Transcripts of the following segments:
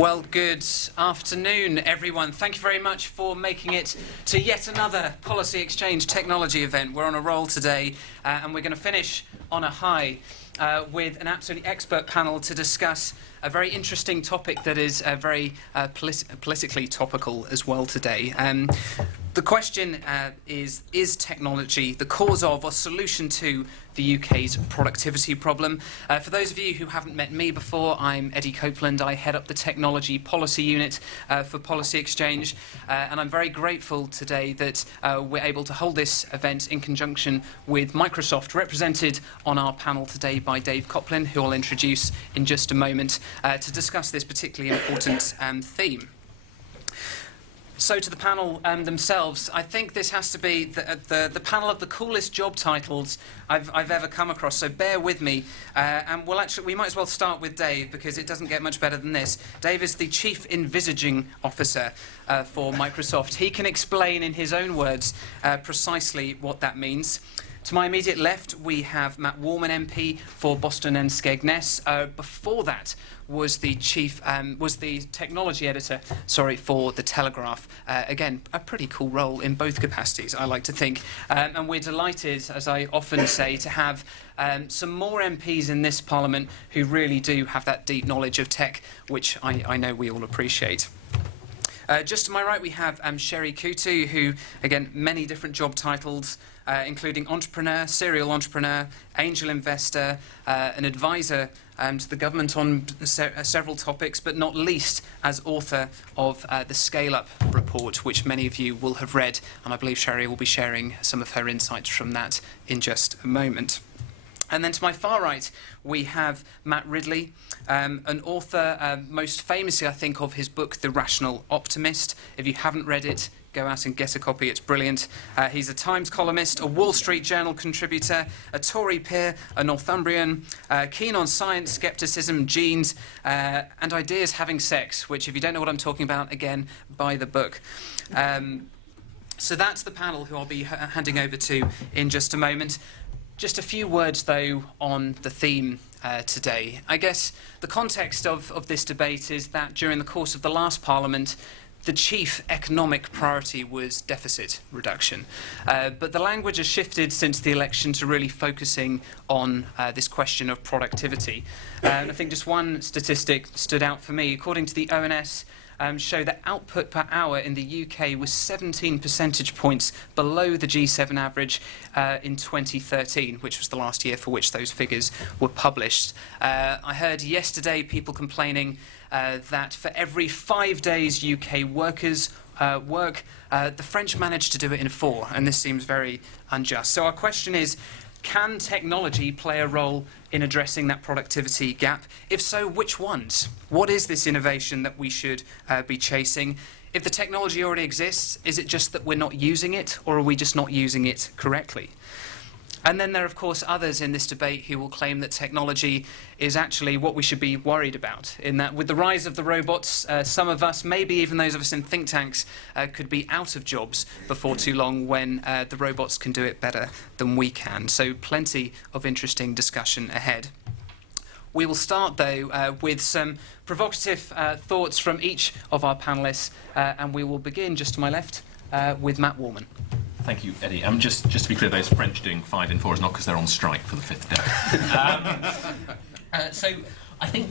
Well, good afternoon, everyone. Thank you very much for making it to yet another Policy Exchange technology event. We're on a roll today, and we're going to finish on a high with an absolutely expert panel to discuss a very interesting topic that is very politically topical as well today. The question is technology the cause of or solution to the UK's productivity problem? For those of you who haven't met me before, I'm Eddie Copeland. I head up the Technology Policy Unit for Policy Exchange, and I'm very grateful today that we're able to hold this event in conjunction with Microsoft, represented on our panel today by Dave Coplin, who I'll introduce in just a moment, to discuss this particularly important theme. So to the panel themselves, I think this has to be the panel of the coolest job titles I've ever come across, so bear with me. And we might as well start with Dave, because it doesn't get much better than this. Dave is the Chief Envisaging Officer for Microsoft. He can explain in his own words precisely what that means. To my immediate left, we have Matt Warman MP for Boston and Skegness. Before that was the technology editor, for the Telegraph. Again, a pretty cool role in both capacities, I like to think. And we're delighted, as I often say, to have some more MPs in this Parliament who really do have that deep knowledge of tech, which I know we all appreciate. Just to my right, we have Sherry Coutu, who, again, many different job titles, including entrepreneur, serial entrepreneur, angel investor, an advisor to the government on several topics, but not least as author of the Scale Up report, which many of you will have read, and I believe Sherry will be sharing some of her insights from that in just a moment. And then to my far right, we have Matt Ridley, an author, most famously, I think, of his book, The Rational Optimist. If you haven't read it, go out and get a copy. It's brilliant. He's a Times columnist, a Wall Street Journal contributor, a Tory peer, a Northumbrian, keen on science, scepticism, genes, and ideas having sex, which, if you don't know what I'm talking about, again, buy the book. So that's the panel who I'll be handing over to in just a moment. Just a few words, though, on the theme today. I guess the context of this debate is that during the course of the last Parliament, the chief economic priority was deficit reduction. But the language has shifted since the election to really focusing on this question of productivity. And I think just one statistic stood out for me. According to the ONS, show that output per hour in the UK was 17 percentage points below the G7 average in 2013, which was the last year for which those figures were published. I heard yesterday people complaining that for every 5 days UK workers work, the French managed to do it in 4, and this seems very unjust. So our question is, can technology play a role in addressing that productivity gap? If so, which ones? What is this innovation that we should be chasing? If the technology already exists, is it just that we're not using it, or are we just not using it correctly? And then there are, of course, others in this debate who will claim that technology is actually what we should be worried about, in that with the rise of the robots, some of us, maybe even those of us in think tanks, could be out of jobs before too long when the robots can do it better than we can. So plenty of interesting discussion ahead. We will start, though, with some provocative thoughts from each of our panellists, and we will begin, just to my left, with Matt Warman. Thank you, Eddie. Just to be clear, those French doing 5 in 4 is not because they're on strike for the 5th day. So I think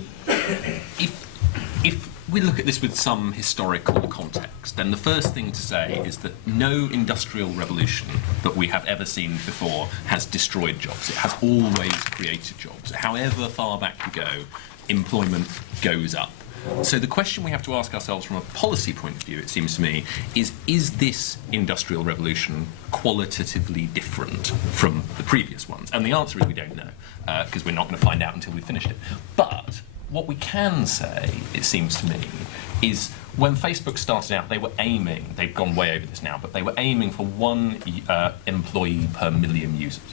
if we look at this with some historical context, then the first thing to say is that no industrial revolution that we have ever seen before has destroyed jobs. It has always created jobs. However far back you go, employment goes up. So the question we have to ask ourselves from a policy point of view, it seems to me, is this industrial revolution qualitatively different from the previous ones? And the answer is we don't know, because we're not going to find out until we've finished it. But what we can say, it seems to me, is when Facebook started out, they were aiming, they've gone way over this now, but they were aiming for 1 employee per million users.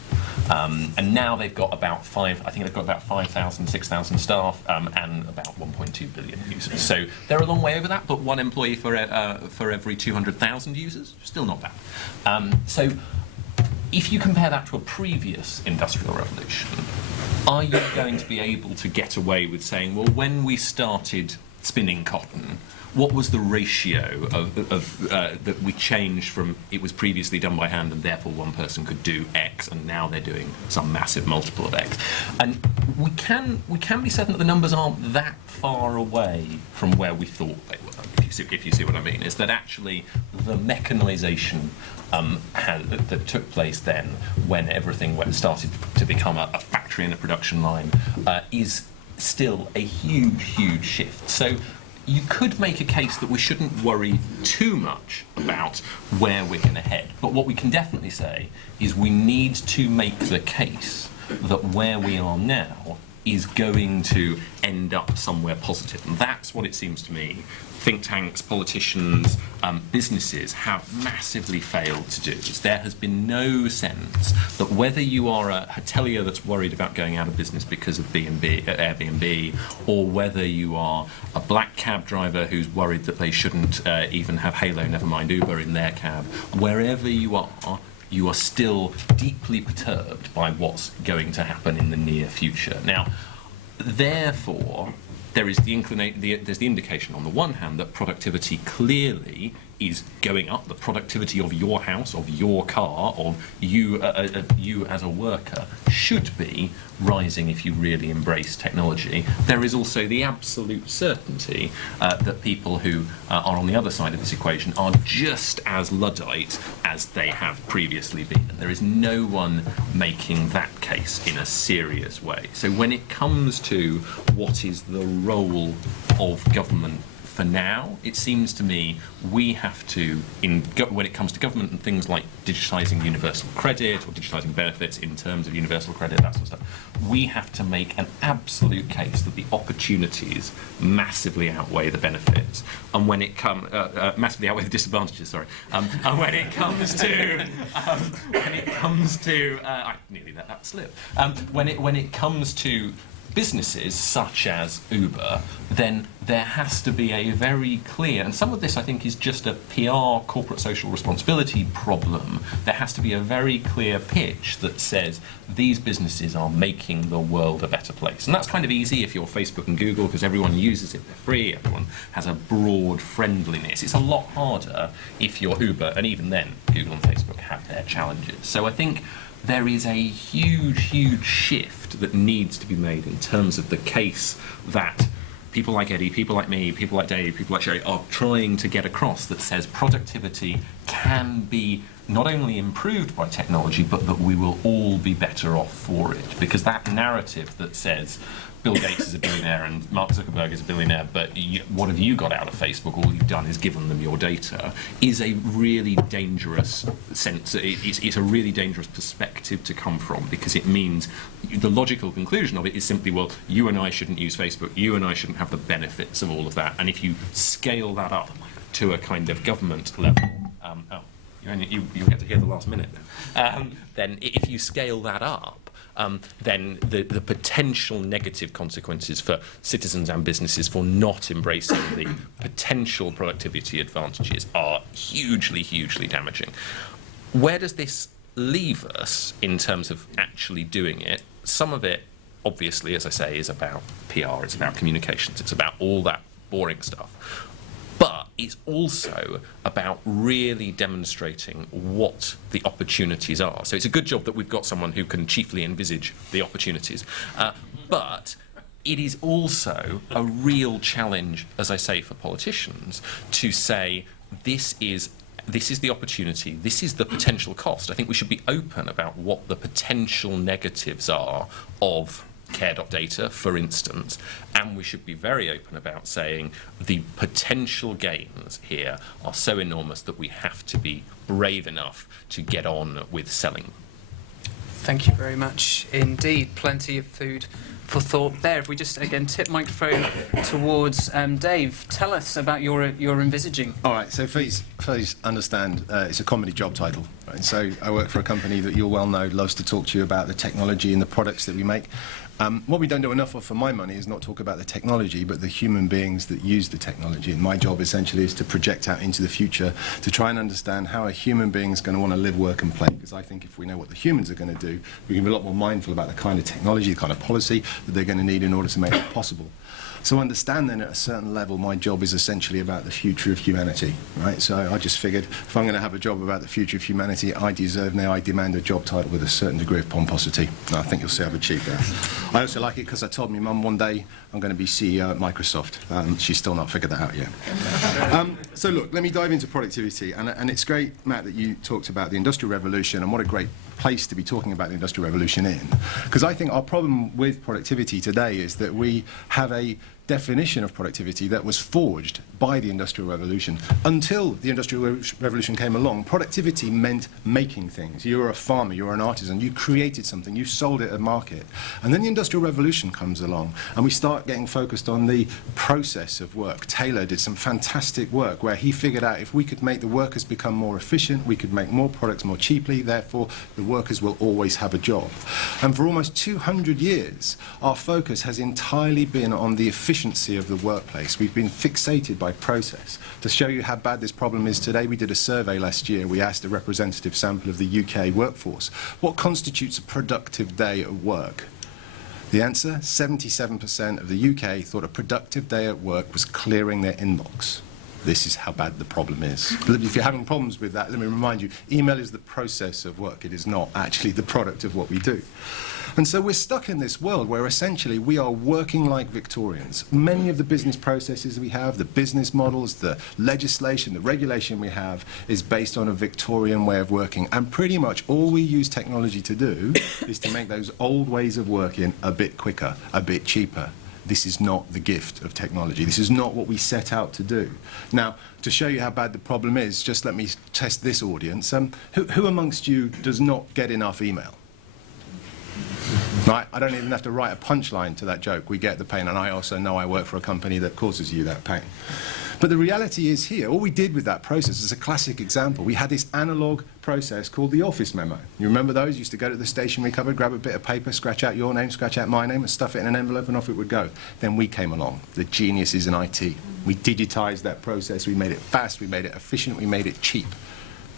And now they've got about 5,000, 6,000 staff, and about 1.2 billion users. So they're a long way over that, but 1 employee for every 200,000 users, still not bad. So if you compare that to a previous industrial revolution, are you going to be able to get away with saying, well, when we started spinning cotton, what was the ratio of that we changed from it was previously done by hand and therefore one person could do X and now they're doing some massive multiple of X? And we can be certain that the numbers aren't that far away from where we thought they were, if you see what I mean. Is that actually the mechanisation that took place then when everything started to become a factory and a production line is still a huge shift. So you could make a case that we shouldn't worry too much about where we're going to head. But what we can definitely say is we need to make the case that where we are now is going to end up somewhere positive. And that's what it seems to me think tanks, politicians, businesses have massively failed to do. There has been no sense that whether you are a hotelier that's worried about going out of business because of Airbnb, or whether you are a black cab driver who's worried that they shouldn't even have Halo, never mind Uber, in their cab, wherever you are still deeply perturbed by what's going to happen in the near future. Now, therefore, there is there's the indication on the one hand that productivity clearly is going up. The productivity of your house, of your car, of you as a worker should be rising if you really embrace technology. There is also the absolute certainty that people who are on the other side of this equation are just as Luddite as they have previously been. And there is no one making that case in a serious way. So when it comes to what is the role of government for now, it seems to me we have to, when it comes to government and things like digitising universal credit or digitising benefits in terms of universal credit, that sort of stuff, we have to make an absolute case that the opportunities massively outweigh the benefits. And when it comes, massively outweigh the disadvantages, sorry. And when it comes to, I nearly let that slip. When it comes to businesses such as Uber, then there has to be a very clear, and some of this I think is just a PR, corporate social responsibility problem, there has to be a very clear pitch that says these businesses are making the world a better place. And that's kind of easy if you're Facebook and Google because everyone uses it, they're free, everyone has a broad friendliness. It's a lot harder if you're Uber, and even then Google and Facebook have their challenges. So I think there is a huge shift that needs to be made in terms of the case that people like Eddie, people like me, people like Dave, people like Sherry are trying to get across, that says productivity can be not only improved by technology, but that we will all be better off for it. Because that narrative that says Bill Gates is a billionaire and Mark Zuckerberg is a billionaire, but what have you got out of Facebook? All you've done is given them your data, is a really dangerous sense. It's a really dangerous perspective to come from, because it means the logical conclusion of it is simply, well, you and I shouldn't use Facebook, you and I shouldn't have the benefits of all of that. And if you scale that up to a kind of government level, you'll get to hear the last minute now. Then if you scale that up, then the potential negative consequences for citizens and businesses for not embracing the potential productivity advantages are hugely damaging. Where does this leave us in terms of actually doing it? Some of it, obviously, as I say, is about PR, it's about communications, it's about all that boring stuff. But it's also about really demonstrating what the opportunities are. So it's a good job that we've got someone who can chiefly envisage the opportunities. But it is also a real challenge, as I say, for politicians to say this is the opportunity, this is the potential cost. I think we should be open about what the potential negatives are of care.data, for instance, and we should be very open about saying the potential gains here are so enormous that we have to be brave enough to get on with selling them. Thank you very much indeed. Plenty of food for thought there. If we just again tip microphone towards Dave, tell us about your envisaging. All right, so please understand it's a comedy job title. Right? So I work for a company that you'll well know loves to talk to you about the technology and the products that we make. What we don't do enough of for my money is not talk about the technology, but the human beings that use the technology. And my job essentially is to project out into the future to try and understand how a human being is going to want to live, work and play. Because I think if we know what the humans are going to do, we can be a lot more mindful about the kind of technology, the kind of policy that they're going to need in order to make that possible. So understand then at a certain level, my job is essentially about the future of humanity, right? So I just figured if I'm going to have a job about the future of humanity, I demand a job title with a certain degree of pomposity. And I think you'll see I've achieved that. I also like it because I told my mum one day I'm going to be CEO at Microsoft. She's still not figured that out yet. So look, let me dive into productivity. And it's great, Matt, that you talked about the Industrial Revolution, and what a great place to be talking about the Industrial Revolution in. Because I think our problem with productivity today is that we have a definition of productivity that was forged by the Industrial Revolution. Until the Industrial Revolution came along, productivity meant making things. You were a farmer, you were an artisan, you created something, you sold it at market. And then the Industrial Revolution comes along, and we start getting focused on the process of work. Taylor did some fantastic work where he figured out if we could make the workers become more efficient, we could make more products more cheaply, therefore the workers will always have a job. And for almost 200 years, our focus has entirely been on the efficiency of the workplace. We've been fixated by process. To show you how bad this problem is today, we did a survey last year. We asked a representative sample of the UK workforce, what constitutes a productive day at work? The answer, 77% of the UK thought a productive day at work was clearing their inbox. This is how bad the problem is. But if you're having problems with that, let me remind you, email is the process of work. It is not actually the product of what we do. And so we're stuck in this world where essentially we are working like Victorians. Many of the business processes we have, the business models, the legislation, the regulation we have is based on a Victorian way of working. And pretty much all we use technology to do is to make those old ways of working a bit quicker, a bit cheaper. This is not the gift of technology. This is not what we set out to do. Now, to show you how bad the problem is, just let me test this audience. Who amongst you does not get enough email? Right? I don't even have to write a punchline to that joke. We get the pain, and I also know I work for a company that causes you that pain. But the reality is here, all we did with that process is a classic example. We had this analog process called the office memo. You remember those? You used to go to the stationery cupboard, grab a bit of paper, scratch out your name, scratch out my name, and stuff it in an envelope, and off it would go. Then we came along, the geniuses in IT. We digitized that process. We made it fast, we made it efficient, we made it cheap.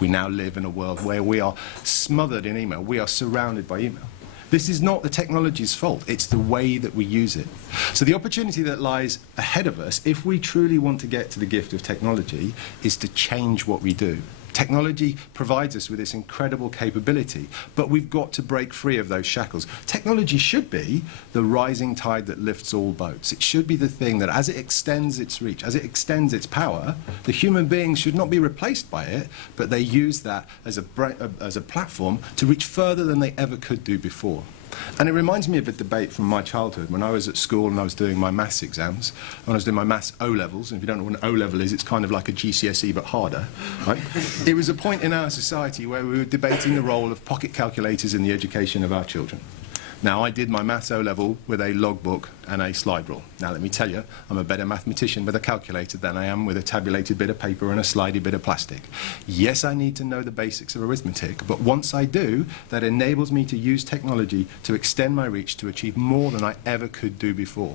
We now live in a world where we are smothered in email. We are surrounded by email. This is not the technology's fault, it's the way that we use it. So the opportunity that lies ahead of us, if we truly want to get to the gift of technology, is to change what we do. Technology provides us with this incredible capability, but we've got to break free of those shackles. Technology should be the rising tide that lifts all boats. It should be the thing that as it extends its reach, as it extends its power, the human beings should not be replaced by it, but they use that as a platform to reach further than they ever could do before. And it reminds me of a debate from my childhood when I was at school and I was doing my maths exams. When I was doing my maths O-levels, and if you don't know what an O-level is, it's kind of like a GCSE but harder, right? It was a point in our society where we were debating the role of pocket calculators in the education of our children. Now, I did my maths O-level with a logbook and a slide rule. Now, let me tell you, I'm a better mathematician with a calculator than I am with a tabulated bit of paper and a slidey bit of plastic. Yes, I need to know the basics of arithmetic, but once I do, that enables me to use technology to extend my reach to achieve more than I ever could do before.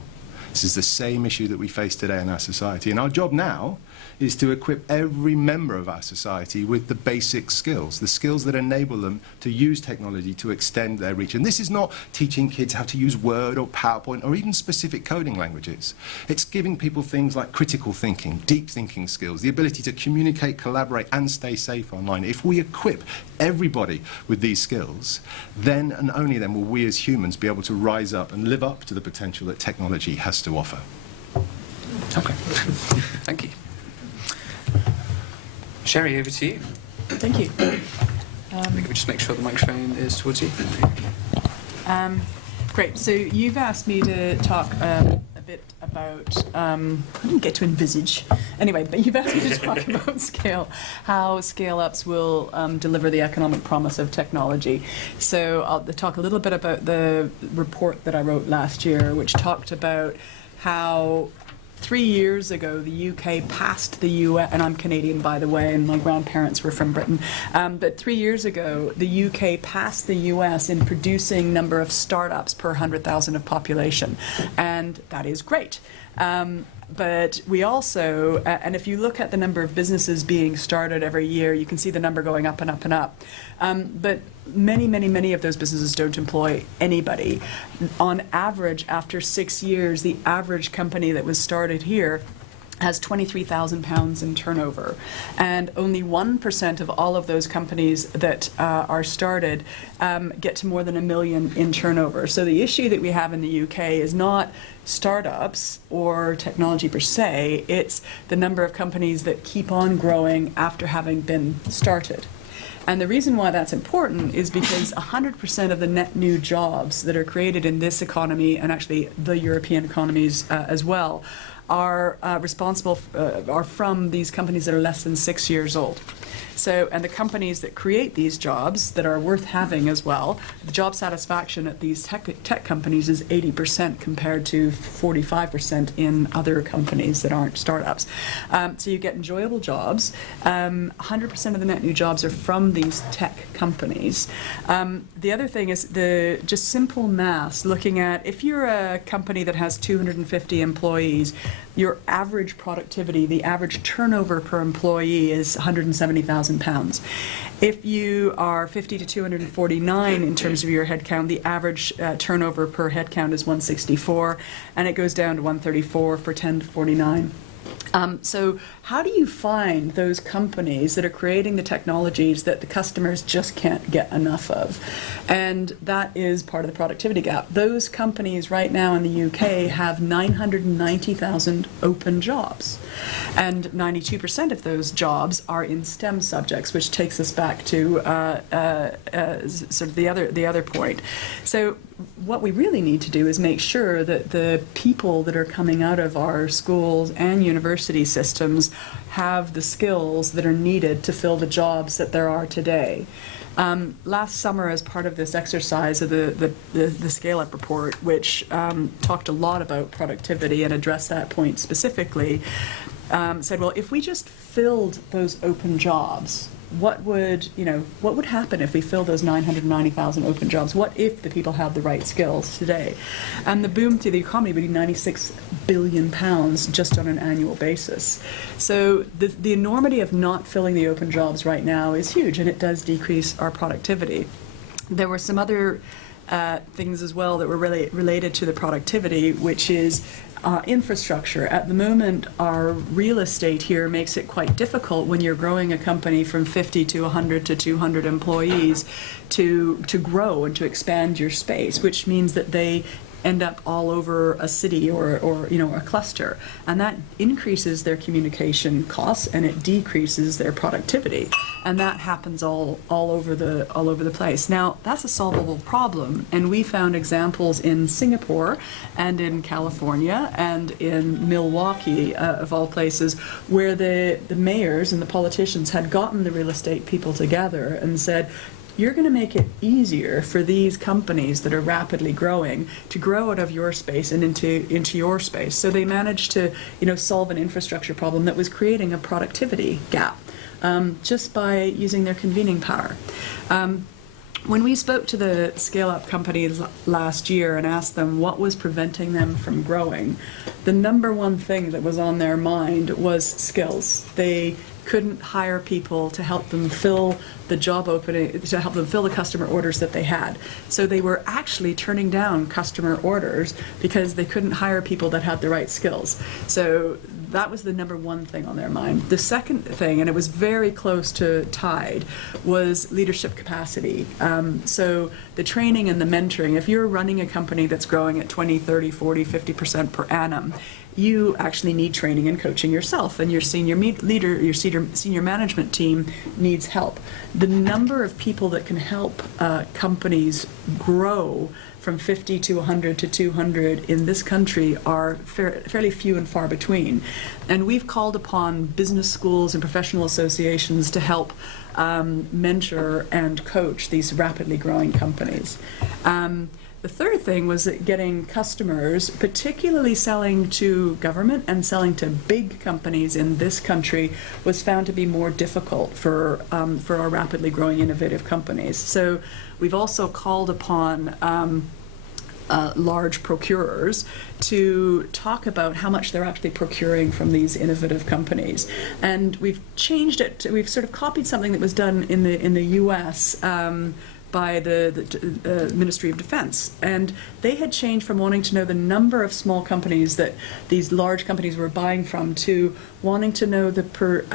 This is the same issue that we face today in our society. And our job now is to equip every member of our society with the basic skills, the skills that enable them to use technology to extend their reach. And this is not teaching kids how to use Word or PowerPoint or even specific coding languages. It's giving people things like critical thinking, deep thinking skills, the ability to communicate, collaborate, and stay safe online. If we equip everybody with these skills, then and only then will we as humans be able to rise up and live up to the potential that technology has to offer. Okay. Thank you. Sherry, over to you. Thank you. Can we just make sure the microphone is towards you? Great. So you've asked me to talk a bit about, I didn't get to envisage. Anyway, but you've asked me to talk about scale, how scale-ups will deliver the economic promise of technology. So I'll talk a little bit about the report that I wrote last year, which talked about how 3 years ago, the UK passed the US, and I'm Canadian, by the way, and my grandparents were from Britain. But 3 years ago, the UK passed the US in producing number of startups per 100,000 of population, and that is great. But we also, and if you look at the number of businesses being started every year, you can see the number going up and up and up. But many of those businesses don't employ anybody. On average, after 6 years, the average company that was started here has £23,000 in turnover, and only 1% of all of those companies that are started get to more than £1 million in turnover. So the issue that we have in the UK is not startups or technology per se, it's the number of companies that keep on growing after having been started. And the reason why that's important is because 100% of the net new jobs that are created in this economy, and actually the European economies as well, are are from these companies that are less than 6 years old. So, and the companies that create these jobs that are worth having as well, the job satisfaction at these tech companies is 80% compared to 45% in other companies that aren't startups. So you get enjoyable jobs. 100% of the net new jobs are from these tech companies. The other thing is just simple math, looking at if you're a company that has 250 employees, your average productivity, the average turnover per employee is £170,000. If you are 50 to 249 in terms of your headcount, the average turnover per headcount is 164, and it goes down to 134 for 10 to 49. So how do you find those companies that are creating the technologies that the customers just can't get enough of? And that is part of the productivity gap. Those companies right now in the UK have 990,000 open jobs. And 92% of those jobs are in STEM subjects, which takes us back to sort of the other point. So what we really need to do is make sure that the people that are coming out of our schools and university systems have the skills that are needed to fill the jobs that there are today. Last summer, as part of this exercise of the Scale-Up report, which talked a lot about productivity and addressed that point specifically, said, well, if we just filled those open jobs, what would happen if we fill those 990,000 open jobs? What if the people have the right skills today? And the boom to the economy would be £96 billion just on an annual basis. So the enormity of not filling the open jobs right now is huge, and it does decrease our productivity. There were some other things as well that were really related to the productivity, which is infrastructure. At the moment, our real estate here makes it quite difficult when you're growing a company from 50 to 100 to 200 employees to grow and to expand your space, which means that they end up all over a city or a cluster, and that increases their communication costs and it decreases their productivity, and that happens all over the place. Now that's a solvable problem, and we found examples in Singapore and in California and in Milwaukee, of all places, where the mayors and the politicians had gotten the real estate people together and said, you're going to make it easier for these companies that are rapidly growing to grow out of your space and into your space. So they managed to, solve an infrastructure problem that was creating a productivity gap just by using their convening power. When we spoke to the scale-up companies last year and asked them what was preventing them from growing, the number one thing that was on their mind was skills. They couldn't hire people to help them fill the job opening, to help them fill the customer orders that they had. So they were actually turning down customer orders because they couldn't hire people that had the right skills. So that was the number one thing on their mind. The second thing, and it was very close to tied, was leadership capacity. So the training and the mentoring. If you're running a company that's growing at 20, 30, 40, 50% per annum, you actually need training and coaching yourself, and your senior leader, your senior management team needs help. The number of people that can help companies grow from 50 to 100 to 200 in this country are fairly few and far between. And we've called upon business schools and professional associations to help mentor and coach these rapidly growing companies. The third thing was that getting customers, particularly selling to government and selling to big companies in this country, was found to be more difficult for our rapidly growing innovative companies. So we've also called upon large procurers to talk about how much they're actually procuring from these innovative companies. And we've changed it. We've sort of copied something that was done in the U.S. By the Ministry of Defense. And they had changed from wanting to know the number of small companies that these large companies were buying from to wanting to know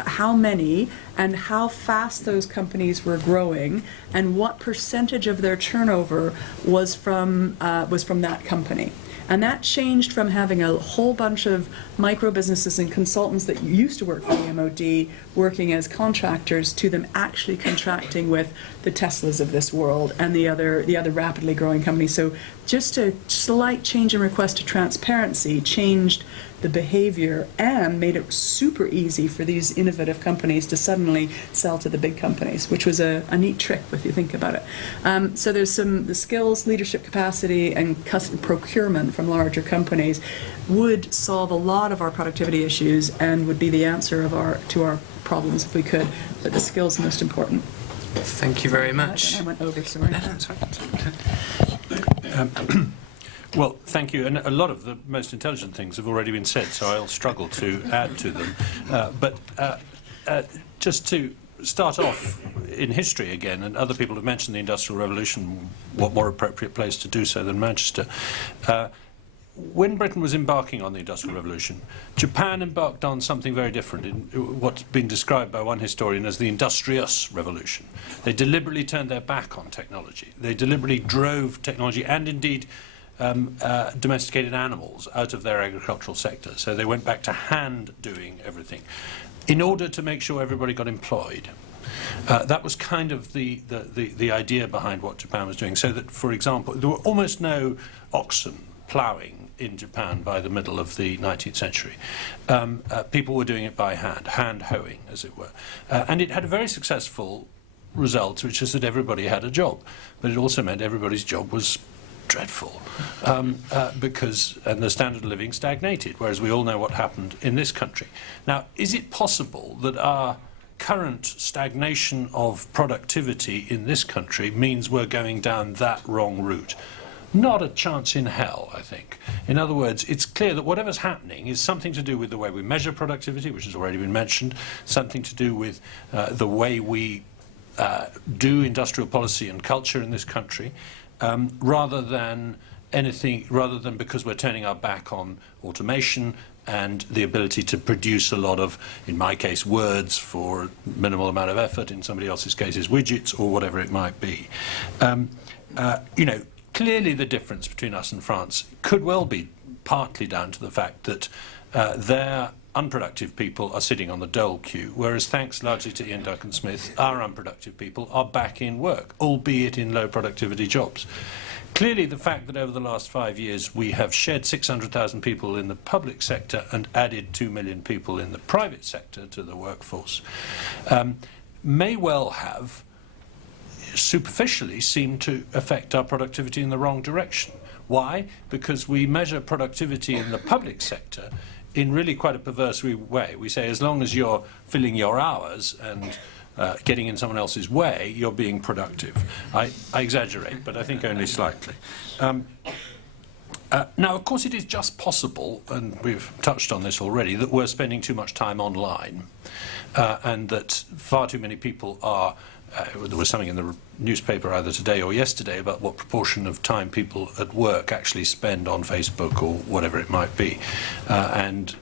how many and how fast those companies were growing and what percentage of their turnover was from that company. And that changed from having a whole bunch of micro businesses and consultants that used to work for the MOD working as contractors to them actually contracting with the Teslas of this world and the other rapidly growing companies. So just a slight change in request to transparency changed the behavior and made it super easy for these innovative companies to suddenly sell to the big companies, which was a neat trick if you think about it. So there's the skills, leadership capacity, and procurement from larger companies would solve a lot of our productivity issues and would be the answer to our problems if we could, but the skills are most important. Thank you very much. I went over, sorry. No, that's right. Well, thank you. And a lot of the most intelligent things have already been said, so I'll struggle to add to them. But just to start off in history again, and other people have mentioned the Industrial Revolution, what more appropriate place to do so than Manchester. When Britain was embarking on the Industrial Revolution, Japan embarked on something very different, in what's been described by one historian as the Industrious Revolution. They deliberately turned their back on technology. They deliberately drove technology and indeed domesticated animals out of their agricultural sector. So they went back to hand doing everything in order to make sure everybody got employed. That was kind of the idea behind what Japan was doing. So that, for example, there were almost no oxen ploughing in Japan by the middle of the 19th century. People were doing it by hand hoeing, as it were. And it had a very successful result, which is that everybody had a job. But it also meant everybody's job was dreadful, because the standard of living stagnated, whereas we all know what happened in this country. Now, is it possible that our current stagnation of productivity in this country means we're going down that wrong route? Not a chance in hell, I think. In other words, it's clear that whatever's happening is something to do with the way we measure productivity, which has already been mentioned, something to do with the way we do industrial policy and culture in this country, rather than because we're turning our back on automation and the ability to produce a lot of, in my case, words for a minimal amount of effort, in somebody else's case is widgets or whatever it might be. Clearly the difference between us and France could well be partly down to the fact that their unproductive people are sitting on the dole queue, whereas thanks largely to Ian Duncan Smith, our unproductive people are back in work, albeit in low productivity jobs. Clearly the fact that over the last 5 years we have shed 600,000 people in the public sector and added 2 million people in the private sector to the workforce may well have superficially seemed to affect our productivity in the wrong direction. Why? Because we measure productivity in the public sector in really quite a perverse way. We say as long as you're filling your hours and getting in someone else's way, you're being productive. I exaggerate, but I think only slightly. Now, of course, it is just possible, and we've touched on this already, that we're spending too much time online, and that far too many people are. There was something in the newspaper either today or yesterday about what proportion of time people at work actually spend on Facebook or whatever it might be. And,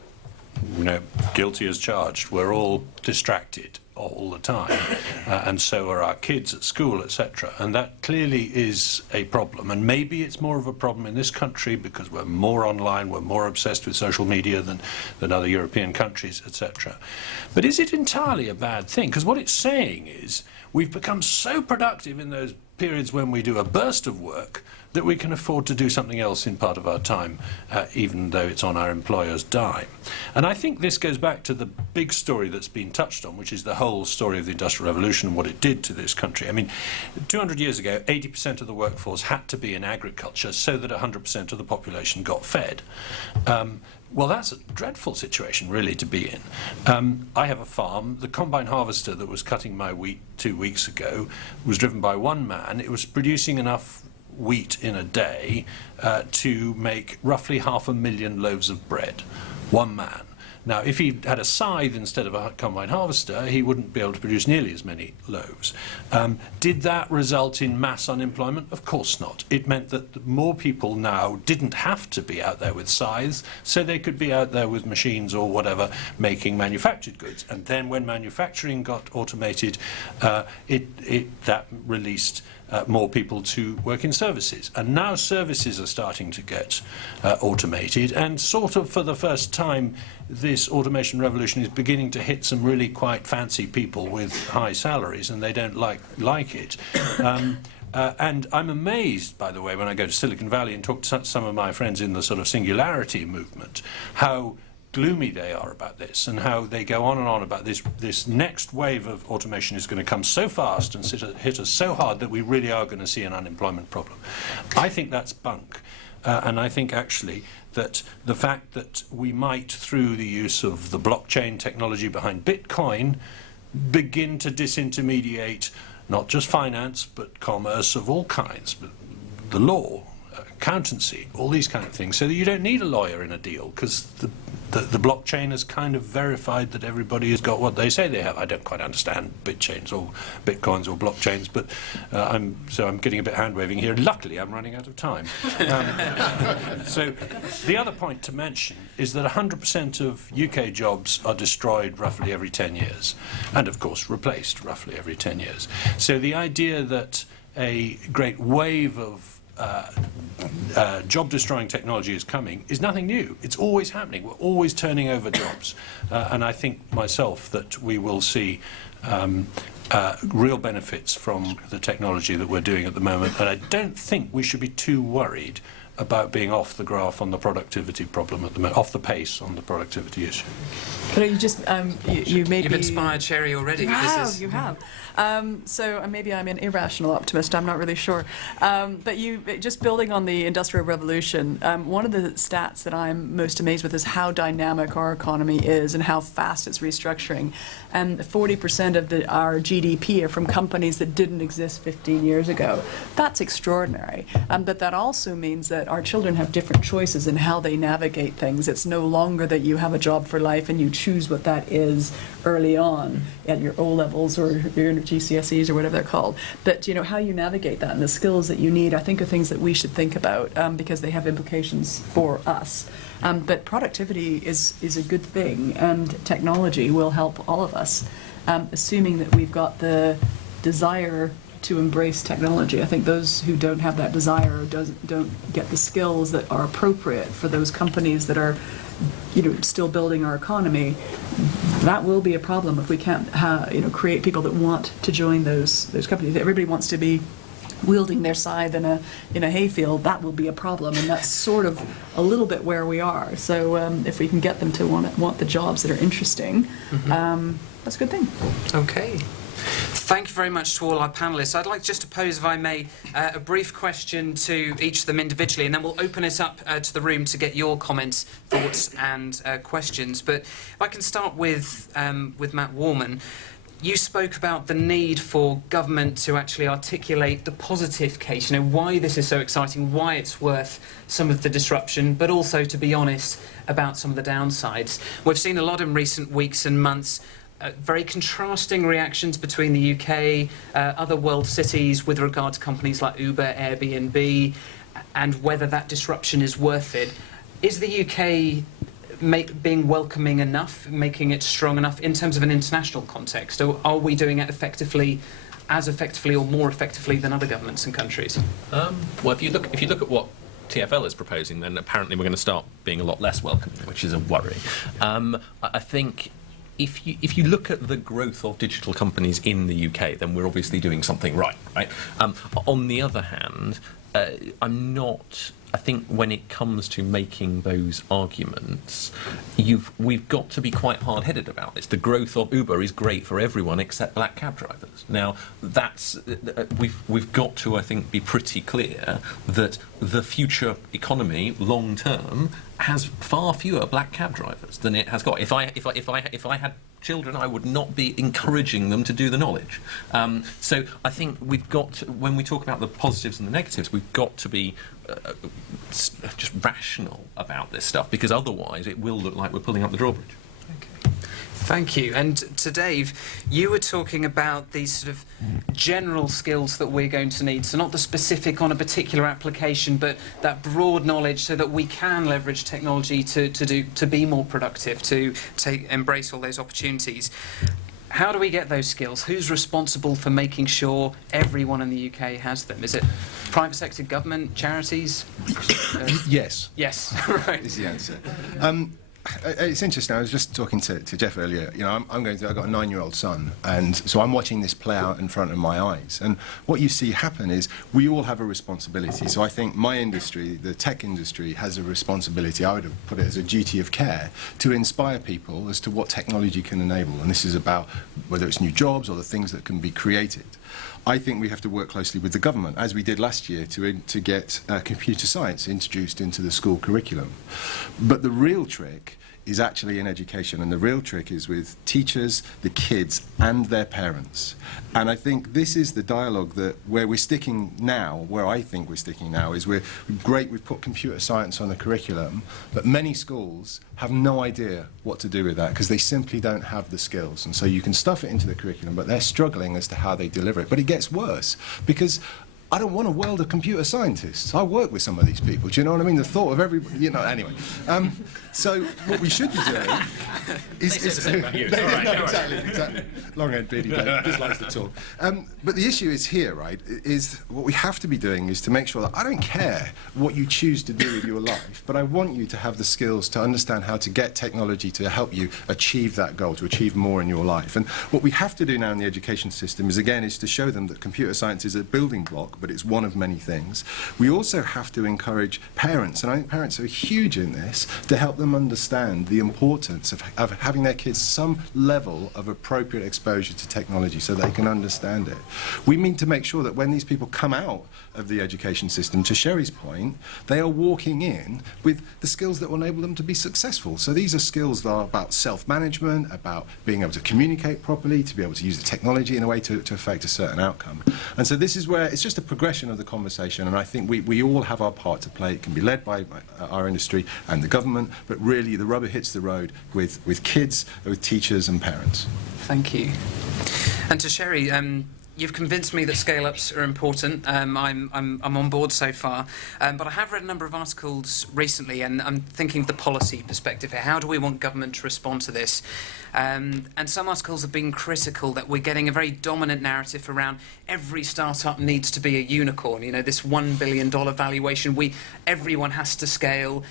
guilty as charged. We're all distracted all the time, and so are our kids at school, etc. And that clearly is a problem. And maybe it's more of a problem in this country because we're more online, we're more obsessed with social media than other European countries, etc. But is it entirely a bad thing? Because what it's saying is we've become so productive in those periods when we do a burst of work that we can afford to do something else in part of our time, even though it's on our employer's dime. And I think this goes back to the big story that's been touched on, which is the whole story of the Industrial Revolution and what it did to this country. I mean, 200 years ago, 80% of the workforce had to be in agriculture so that 100% of the population got fed. Well, that's a dreadful situation, really, to be in. I have a farm. The combine harvester that was cutting my wheat 2 weeks ago was driven by one man. It was producing enough wheat in a day to make roughly 500,000 loaves of bread. One man. Now, if he had a scythe instead of a combine harvester, he wouldn't be able to produce nearly as many loaves. Did that result in mass unemployment? Of course not. It meant that more people now didn't have to be out there with scythes, so they could be out there with machines or whatever making manufactured goods. And then when manufacturing got automated, that released more people to work in services. And now services are starting to get automated, and sort of for the first time this automation revolution is beginning to hit some really quite fancy people with high salaries, and they don't like it. And I'm amazed, by the way, when I go to Silicon Valley and talk to some of my friends in the sort of singularity movement, how gloomy they are about this, and how they go on and on about this next wave of automation is going to come so fast and hit us so hard that we really are going to see an unemployment problem. I think that's bunk. And I think actually that the fact that we might, through the use of the blockchain technology behind Bitcoin, begin to disintermediate not just finance but commerce of all kinds, but the law, accountancy, all these kind of things, so that you don't need a lawyer in a deal, because the blockchain has kind of verified that everybody has got what they say they have. I don't quite understand bitcoins or blockchains, but I'm getting a bit hand-waving here. Luckily, I'm running out of time. So the other point to mention is that 100% of UK jobs are destroyed roughly every 10 years, and of course replaced roughly every 10 years. So the idea that a great wave of job-destroying technology is coming is nothing new. It's always happening. We're always turning over jobs. And I think myself that we will see real benefits from the technology that we're doing at the moment. And I don't think we should be too worried about being off the graph on the productivity problem at the moment, off the pace on the productivity issue. But you just you've inspired Sherry already. You have. So maybe I'm an irrational optimist. I'm not really sure. But you just building on the Industrial Revolution. One of the stats that I'm most amazed with is how dynamic our economy is and how fast it's restructuring. And 40% of our GDP are from companies that didn't exist 15 years ago. That's extraordinary. But that also means that our children have different choices in how they navigate things. It's no longer that you have a job for life and you choose what that is early on at your O-levels or your GCSEs or whatever they're called. But how you navigate that and the skills that you need, I think, are things that we should think about because they have implications for us. But productivity is a good thing, and technology will help all of us, assuming that we've got the desire to embrace technology. I think those who don't have that desire don't get the skills that are appropriate for those companies that are still building our economy. That will be a problem if we can't create people that want to join those companies. Everybody wants to be wielding their scythe in a hayfield. That will be a problem, and that's sort of a little bit where we are. So if we can get them to want the jobs that are interesting, that's a good thing. Okay. Thank you very much to all our panellists. I'd like just to pose, if I may, a brief question to each of them individually, and then we'll open it up to the room to get your comments, thoughts and questions. But if I can start with Matt Warman. You spoke about the need for government to actually articulate the positive case, why this is so exciting, why it's worth some of the disruption, but also, to be honest, about some of the downsides. We've seen a lot in recent weeks and months, very contrasting reactions between the UK, other world cities with regard to companies like Uber, Airbnb, and whether that disruption is worth it. Is the UK being welcoming enough, making it strong enough in terms of an international context? Or are we doing it as effectively or more effectively than other governments and countries? Well, if you look at what TfL is proposing, then apparently we're going to start being a lot less welcoming, which is a worry. I think if you look at the growth of digital companies in the UK, then we're obviously doing something right. On the other hand, I think when it comes to making those arguments, we've got to be quite hard-headed about this. The growth of Uber is great for everyone except black cab drivers. Now, we've got to, I think, be pretty clear that the future economy, long term, has far fewer black cab drivers than it has got. If I had children, I would not be encouraging them to do the knowledge. So I think we've got to, when we talk about the positives and the negatives, we've got to be just rational about this stuff, because otherwise it will look like we're pulling up the drawbridge. Okay. Thank you. And to Dave, you were talking about these sort of general skills that we're going to need, so not the specific on a particular application, but that broad knowledge so that we can leverage technology to be more productive, to embrace all those opportunities. How do we get those skills? Who's responsible for making sure everyone in the UK has them? Is it private sector, government, charities? Yes. Yes, right. Is the answer. It's interesting. I was just talking to Jeff earlier. You know, I've got a 9-year-old son, and so I'm watching this play out in front of my eyes. And what you see happen is we all have a responsibility. So I think my industry, the tech industry, has a responsibility. I would have put it as a duty of care to inspire people as to what technology can enable. And this is about whether it's new jobs or the things that can be created. I think we have to work closely with the government, as we did last year, to get computer science introduced into the school curriculum. But the real trick is actually in education, and the real trick is with teachers, the kids, and their parents. And I think this is the dialogue where we're sticking now, where I think we're sticking now, is we've put computer science on the curriculum, but many schools have no idea what to do with that because they simply don't have the skills. And so you can stuff it into the curriculum, but they're struggling as to how they deliver it. But it gets worse because I don't want a world of computer scientists. I work with some of these people. Do you know what I mean? The thought of everybody, anyway. So what we should be doing is... Exactly. Long-haired beardy bloke, just likes to talk. But the issue is here, right, is what we have to be doing is to make sure that I don't care what you choose to do with your life, but I want you to have the skills to understand how to get technology to help you achieve that goal, to achieve more in your life. And what we have to do now in the education system is to show them that computer science is a building block, but it's one of many things. We also have to encourage parents, and I think parents are huge in this, to help them understand the importance of having their kids some level of appropriate exposure to technology so they can understand it. We need to make sure that when these people come out of the education system, to Sherry's point, they are walking in with the skills that will enable them to be successful. So these are skills that are about self-management, about being able to communicate properly, to be able to use the technology in a way to affect a certain outcome. And so this is where it's just a progression of the conversation, and I think we all have our part to play. It can be led by our industry and the government, but really the rubber hits the road with kids, with teachers and parents. Thank you. And to Sherry, you've convinced me that scale-ups are important. I'm on board so far, but I have read a number of articles recently, and I'm thinking of the policy perspective here. How do we want government to respond to this? And some articles have been critical that we're getting a very dominant narrative around every startup needs to be a unicorn. You know, this $1 billion valuation. Everyone has to scale.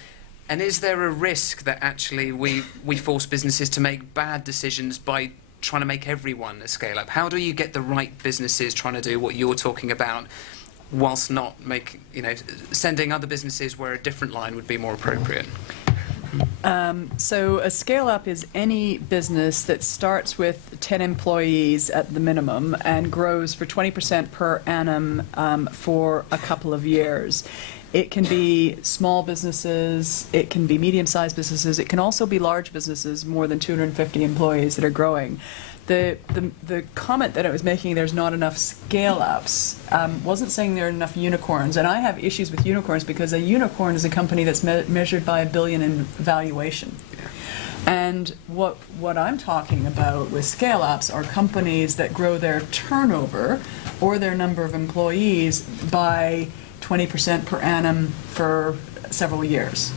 And is there a risk that actually we force businesses to make bad decisions by trying to make everyone a scale-up? How do you get the right businesses trying to do what you're talking about, whilst not sending other businesses where a different line would be more appropriate? So a scale-up is any business that starts with 10 employees at the minimum and grows for 20% per annum for a couple of years. It can be small businesses, it can be medium-sized businesses, it can also be large businesses, more than 250 employees that are growing. The comment that I was making, there's not enough scale-ups, wasn't saying there are enough unicorns. And I have issues with unicorns because a unicorn is a company that's measured by $1 billion in valuation. Yeah. And what I'm talking about with scale-ups are companies that grow their turnover or their number of employees by 20% per annum for several years.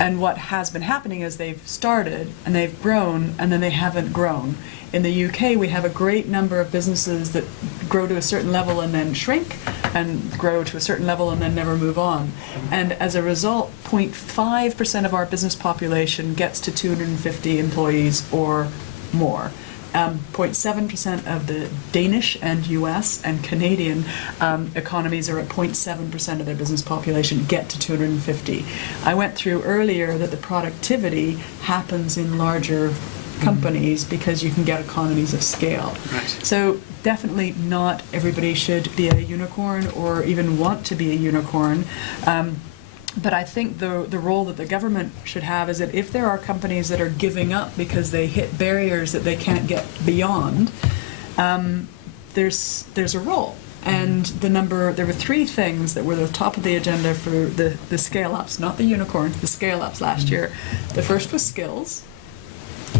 And what has been happening is they've started and they've grown and then they haven't grown. In the UK, we have a great number of businesses that grow to a certain level and then shrink, and grow to a certain level and then never move on. And as a result, 0.5% of our business population gets to 250 employees or more. 0.7% of the Danish and US and Canadian economies are at 0.7% of their business population get to 250. I went through earlier that the productivity happens in larger companies because you can get economies of scale. Right. So definitely not everybody should be a unicorn or even want to be a unicorn. But I think the role that the government should have is that if there are companies that are giving up because they hit barriers that they can't get beyond, there's a role. And there were 3 things that were the top of the agenda for the scale-ups, not the unicorns, the scale-ups last year. The first was skills.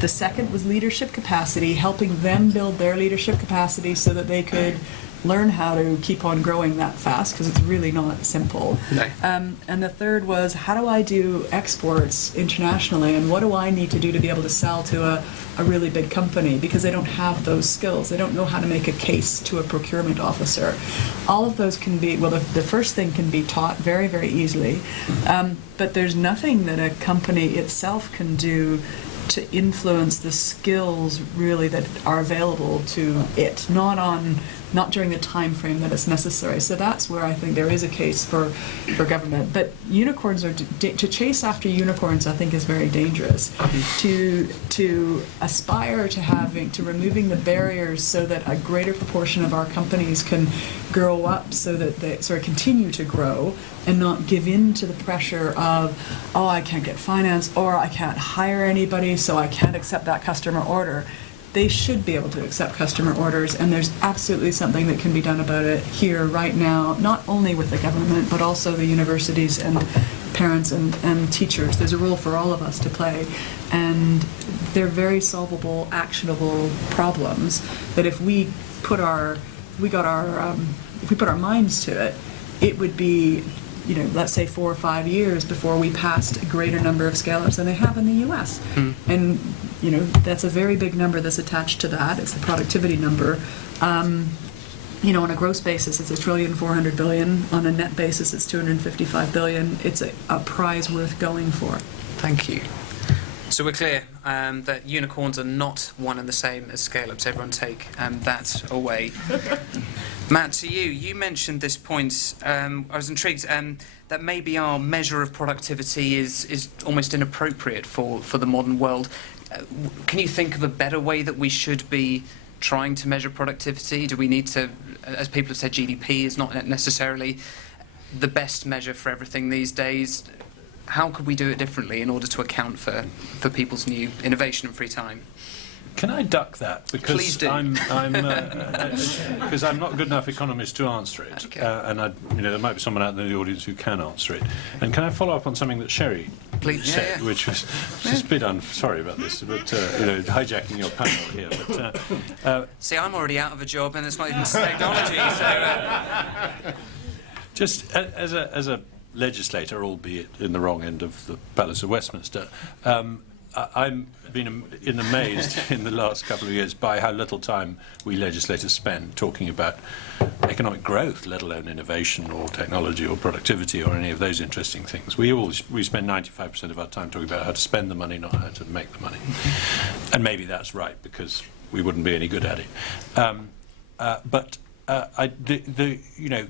The second was leadership capacity, helping them build their leadership capacity so that they could learn how to keep on growing that fast, because it's really not simple. No. And the third was, how do I do exports internationally, and what do I need to do to be able to sell to a really big company, because they don't have those skills. They don't know how to make a case to a procurement officer. All of those can be, well, the first thing can be taught very, very easily, but there's nothing that a company itself can do to influence the skills really that are available to it, not during the time frame that it's necessary. So that's where I think there is a case for government. But unicorns are to chase after unicorns, I think, is very dangerous. To aspire to removing the barriers so that a greater proportion of our companies can grow up, so that they continue to grow and not give in to the pressure of, oh, I can't get finance, or I can't hire anybody, so I can't accept that customer order. They should be able to accept customer orders, and there's absolutely something that can be done about it here, right now, not only with the government, but also the universities and parents and teachers. There's a role for all of us to play, and they're very solvable, actionable problems that if we put our minds to it, it would be, let's say 4 or 5 years before we passed a greater number of scale-ups than they have in the US. And, that's a very big number that's attached to that. It's the productivity number. On a gross basis, it's $1.4 trillion. On a net basis, it's $255 billion. It's a prize worth going for. Thank you. So we're clear that unicorns are not one and the same as scale-ups. Everyone take that away. Matt, to you, you mentioned this point. I was intrigued that maybe our measure of productivity is almost inappropriate for the modern world. Can you think of a better way that we should be trying to measure productivity? Do we need to, as people have said, GDP is not necessarily the best measure for everything these days. How could we do it differently in order to account for people's new innovation and free time? Can I duck that? Because Please do. Because I'm not a good enough economist to answer it, Okay. and there might be someone out in the audience who can answer it. And can I follow up on something that Sherry said, which was just a bit sorry about this, but hijacking your panel here. But see, I'm already out of a job, and it's not even technology. So just as a legislator, albeit in the wrong end of the Palace of Westminster, I've been amazed in the last couple of years by how little time we legislators spend talking about economic growth, let alone innovation or technology or productivity or any of those interesting things. We spend 95% of our time talking about how to spend the money, not how to make the money. And maybe that's right, because we wouldn't be any good at it. But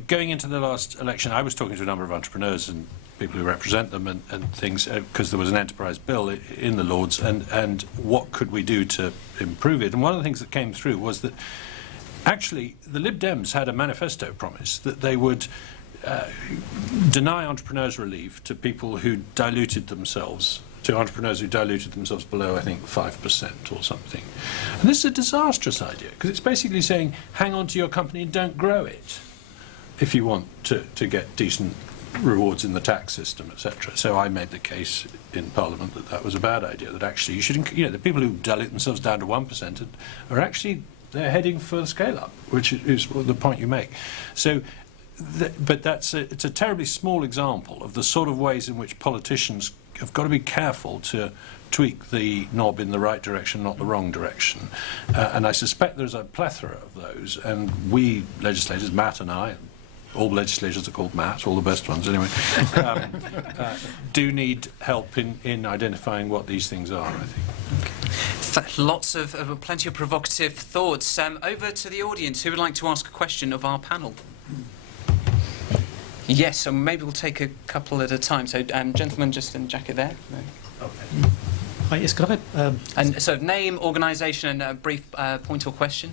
going into the last election, I was talking to a number of entrepreneurs and people who represent them and things, because there was an enterprise bill in the Lords, and what could we do to improve it? And one of the things that came through was that actually the Lib Dems had a manifesto promise that they would deny entrepreneurs relief to people who diluted themselves, to entrepreneurs who diluted themselves below, I think, 5% or something. And this is a disastrous idea, because it's basically saying, hang on to your company and don't grow it if you want to get decent rewards in the tax system, etc. So I made the case in Parliament that was a bad idea, that actually you should, the people who dilute themselves down to 1% are actually, they're heading for the scale-up, which is the point you make. So, but it's a terribly small example of the sort of ways in which politicians have got to be careful to tweak the knob in the right direction, not the wrong direction. And I suspect there's a plethora of those, and we legislators, Matt and I, all legislators are called Matt, all the best ones anyway, do need help in identifying what these things are, I think. Lots of plenty of provocative thoughts. Over to the audience. Who would like to ask a question of our panel? Yes, so maybe we'll take a couple at a time. So, gentleman just in the jacket there. No. Okay. Right, yes, could I... And so, name, organisation, and a brief point or question.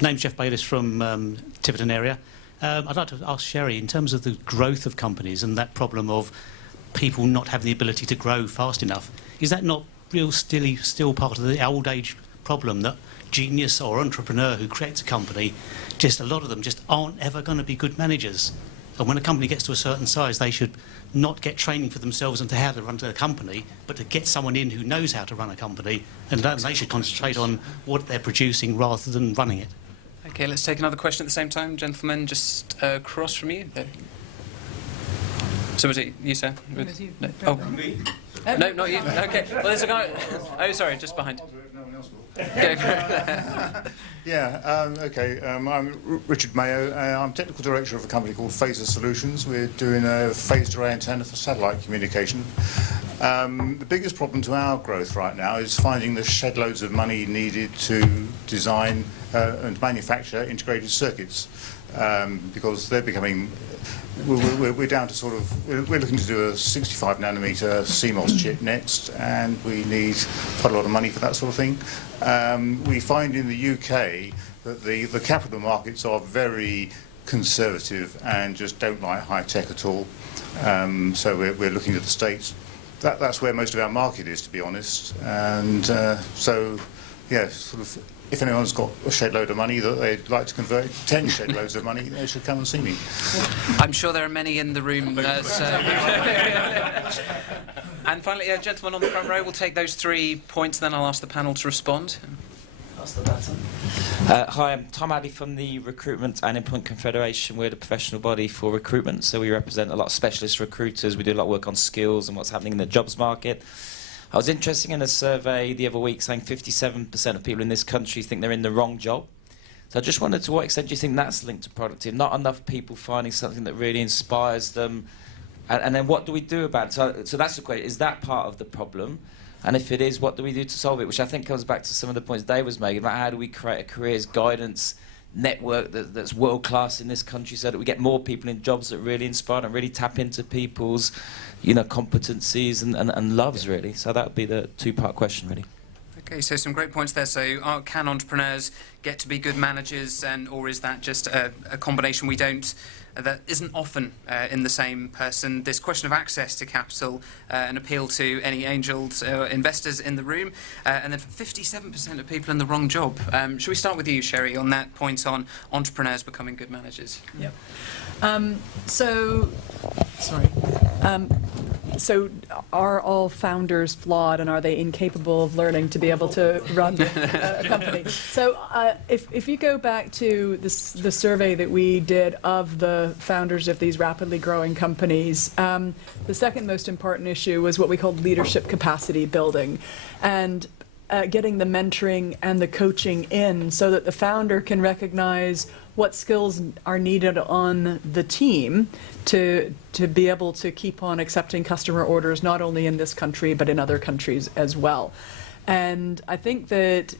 name's Jeff Bayliss from Tiverton area. I'd like to ask Sherry, in terms of the growth of companies and that problem of people not having the ability to grow fast enough, is that not still part of the old age problem that genius or entrepreneur who creates a company, just a lot of them just aren't ever going to be good managers? And when a company gets to a certain size, they should not get training for themselves into how to run a company, but to get someone in who knows how to run a company, and they should concentrate on what they're producing rather than running it. Okay, let's take another question at the same time. Gentleman just across from you. There. So was it you, sir? It was you. No. Oh. Me? No, not you. Okay. Well, there's a guy... Oh, sorry, just behind. Okay. I'm Richard Mayo. I'm technical director of a company called Phaser Solutions. We're doing a phased array antenna for satellite communication. The biggest problem to our growth right now is finding the shed loads of money needed to design and manufacture integrated circuits, because they're becoming... We're down to sort of... We're looking to do a 65 nanometer CMOS chip next, and we need quite a lot of money for that sort of thing. We find in the UK that the capital markets are very conservative and just don't like high tech at all. So we're looking at the States. That's where most of our market is, to be honest. And so, yeah, sort of... If anyone's got a shed load of money that they'd like to convert 10 shed loads of money, they should come and see me. I'm sure there are many in the room. And finally, a gentleman on the front row will take those 3 points, then I'll ask the panel to respond. That's the button. Hi, I'm Tom Addy from the Recruitment and Employment Confederation. We're the professional body for recruitment, so we represent a lot of specialist recruiters. We do a lot of work on skills and what's happening in the jobs market. I was interested in a survey the other week saying 57% of people in this country think they're in the wrong job. So I just wondered, to what extent do you think that's linked to productivity? Not enough people finding something that really inspires them. And then what do we do about it? So that's the question. Is that part of the problem? And if it is, what do we do to solve it? Which I think comes back to some of the points Dave was making about how do we create a careers guidance network that's world-class in this country so that we get more people in jobs that really inspire and really tap into people's, competencies and loves, really. So that would be the two-part question, really. Okay, so some great points there. So can entrepreneurs get to be good managers, or is that just a combination that isn't often in the same person? This question of access to capital, an appeal to any angels or investors in the room, and then 57% of people in the wrong job. Should we start with you, Sherry, on that point on entrepreneurs becoming good managers? Yep. So are all founders flawed, and are they incapable of learning to be able to run a company? So if you go back to the survey that we did of the founders of these rapidly growing companies, the second most important issue was what we called leadership capacity building, and getting the mentoring and the coaching in so that the founder can recognize what skills are needed on the team to be able to keep on accepting customer orders, not only in this country but in other countries as well. And I think that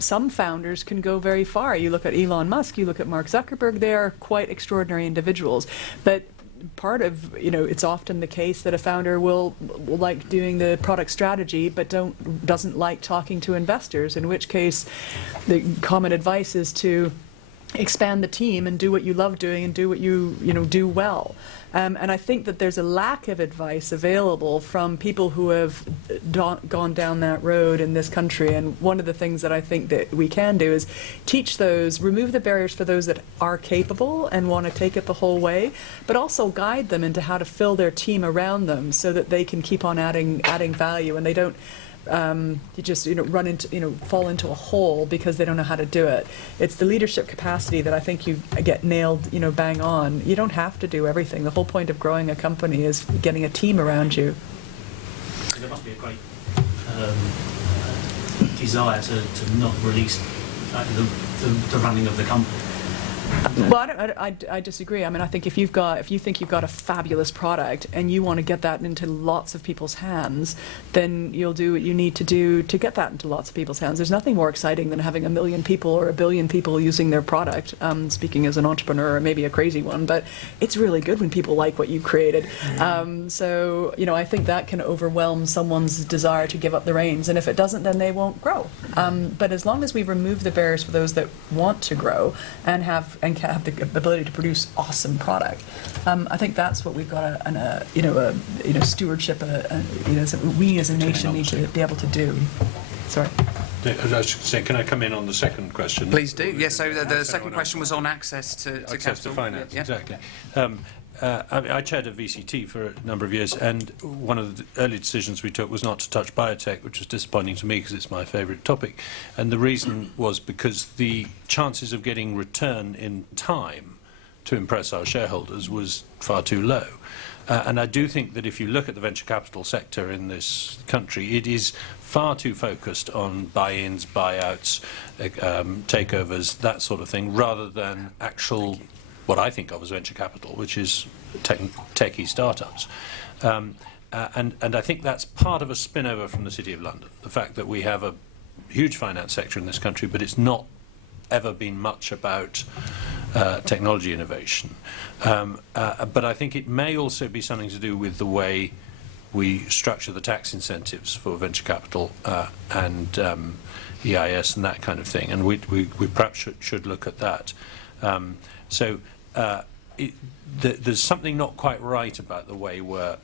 some founders can go very far. You look at Elon Musk, you look at Mark Zuckerberg, they are quite extraordinary individuals. But part of, it's often the case that a founder will like doing the product strategy but doesn't like talking to investors, in which case the common advice is to expand the team and do what you love doing and do what you do well. And I think that there's a lack of advice available from people who have gone down that road in this country. And one of the things that I think that we can do is remove the barriers for those that are capable and want to take it the whole way, but also guide them into how to fill their team around them so that they can keep on adding value, and they don't fall into a hole because they don't know how to do it. It's the leadership capacity that I think you get nailed, bang on. You don't have to do everything. The whole point of growing a company is getting a team around you. There must be a great desire to not release the running of the company. Well, I disagree. I mean, I think if you think you've got a fabulous product and you want to get that into lots of people's hands, then you'll do what you need to do to get that into lots of people's hands. There's nothing more exciting than having 1 million people or 1 billion people using their product. Speaking as an entrepreneur, or maybe a crazy one, but it's really good when people like what you've created. So, I think that can overwhelm someone's desire to give up the reins, and if it doesn't, then they won't grow. But as long as we remove the barriers for those that want to grow and have the ability to produce awesome product, I think that's what we've got stewardship. We as a nation need to be able to do. Sorry. I should say, can I come in on the second question? Please do. Yes. So the second question was on access to access capital. to finance. Yeah. Exactly. I chaired a VCT for a number of years, and one of the early decisions we took was not to touch biotech, which was disappointing to me because it's my favourite topic. And the reason was because the chances of getting return in time to impress our shareholders was far too low. And I do think that if you look at the venture capital sector in this country, it is far too focused on buy-ins, buyouts, takeovers, that sort of thing, rather than actual, what I think of as venture capital, which is techie startups. And I think that's part of a spin-over from the City of London, the fact that we have a huge finance sector in this country, but it's not ever been much about technology innovation. But I think it may also be something to do with the way we structure the tax incentives for venture capital and EIS and that kind of thing. And we perhaps should look at that. There's something not quite right about the way we're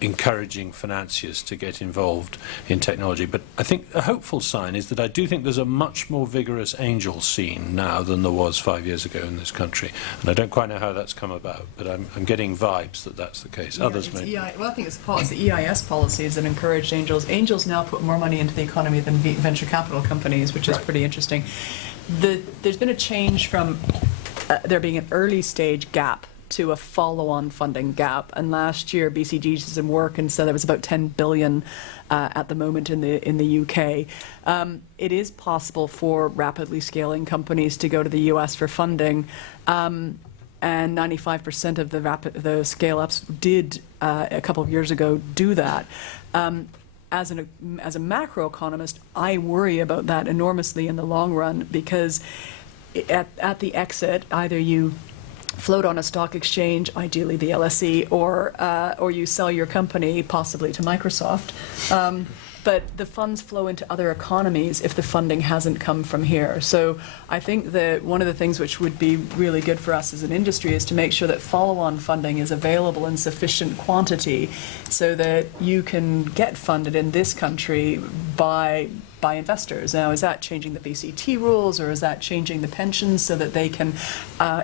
encouraging financiers to get involved in technology. But I think a hopeful sign is that I do think there's a much more vigorous angel scene now than there was 5 years ago in this country. And I don't quite know how that's come about, but I'm getting vibes that that's the case. Yeah, Others may. I think it's the EIS policies that encourage angels. Angels now put more money into the economy than venture capital companies, which is pretty interesting. There's been a change from there being an early stage gap to a follow-on funding gap, and last year BCG did some work and said there was about 10 billion at the moment in the UK. It is possible for rapidly scaling companies to go to the US for funding, and 95% of the scale-ups did a couple of years ago do that. As a macroeconomist, I worry about that enormously in the long run, because at the exit, either you float on a stock exchange, ideally the LSE, or you sell your company, possibly to Microsoft. But the funds flow into other economies if the funding hasn't come from here. So I think that one of the things which would be really good for us as an industry is to make sure that follow-on funding is available in sufficient quantity so that you can get funded in this country by investors. Now, is that changing the VCT rules, or is that changing the pensions so that they can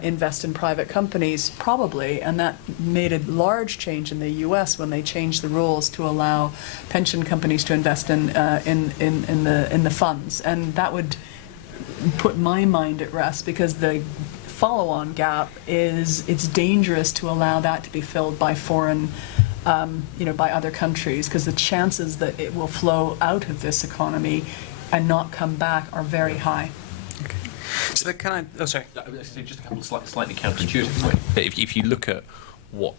invest in private companies? Probably, and that made a large change in the US when they changed the rules to allow pension companies to invest in the funds, and that would put my mind at rest, because the follow-on gap it's dangerous to allow that to be filled by foreign by other countries, because the chances that it will flow out of this economy and not come back are very high. Okay. So can I? Oh, sorry. Just a couple of slightly counterintuitive ways. If you look at what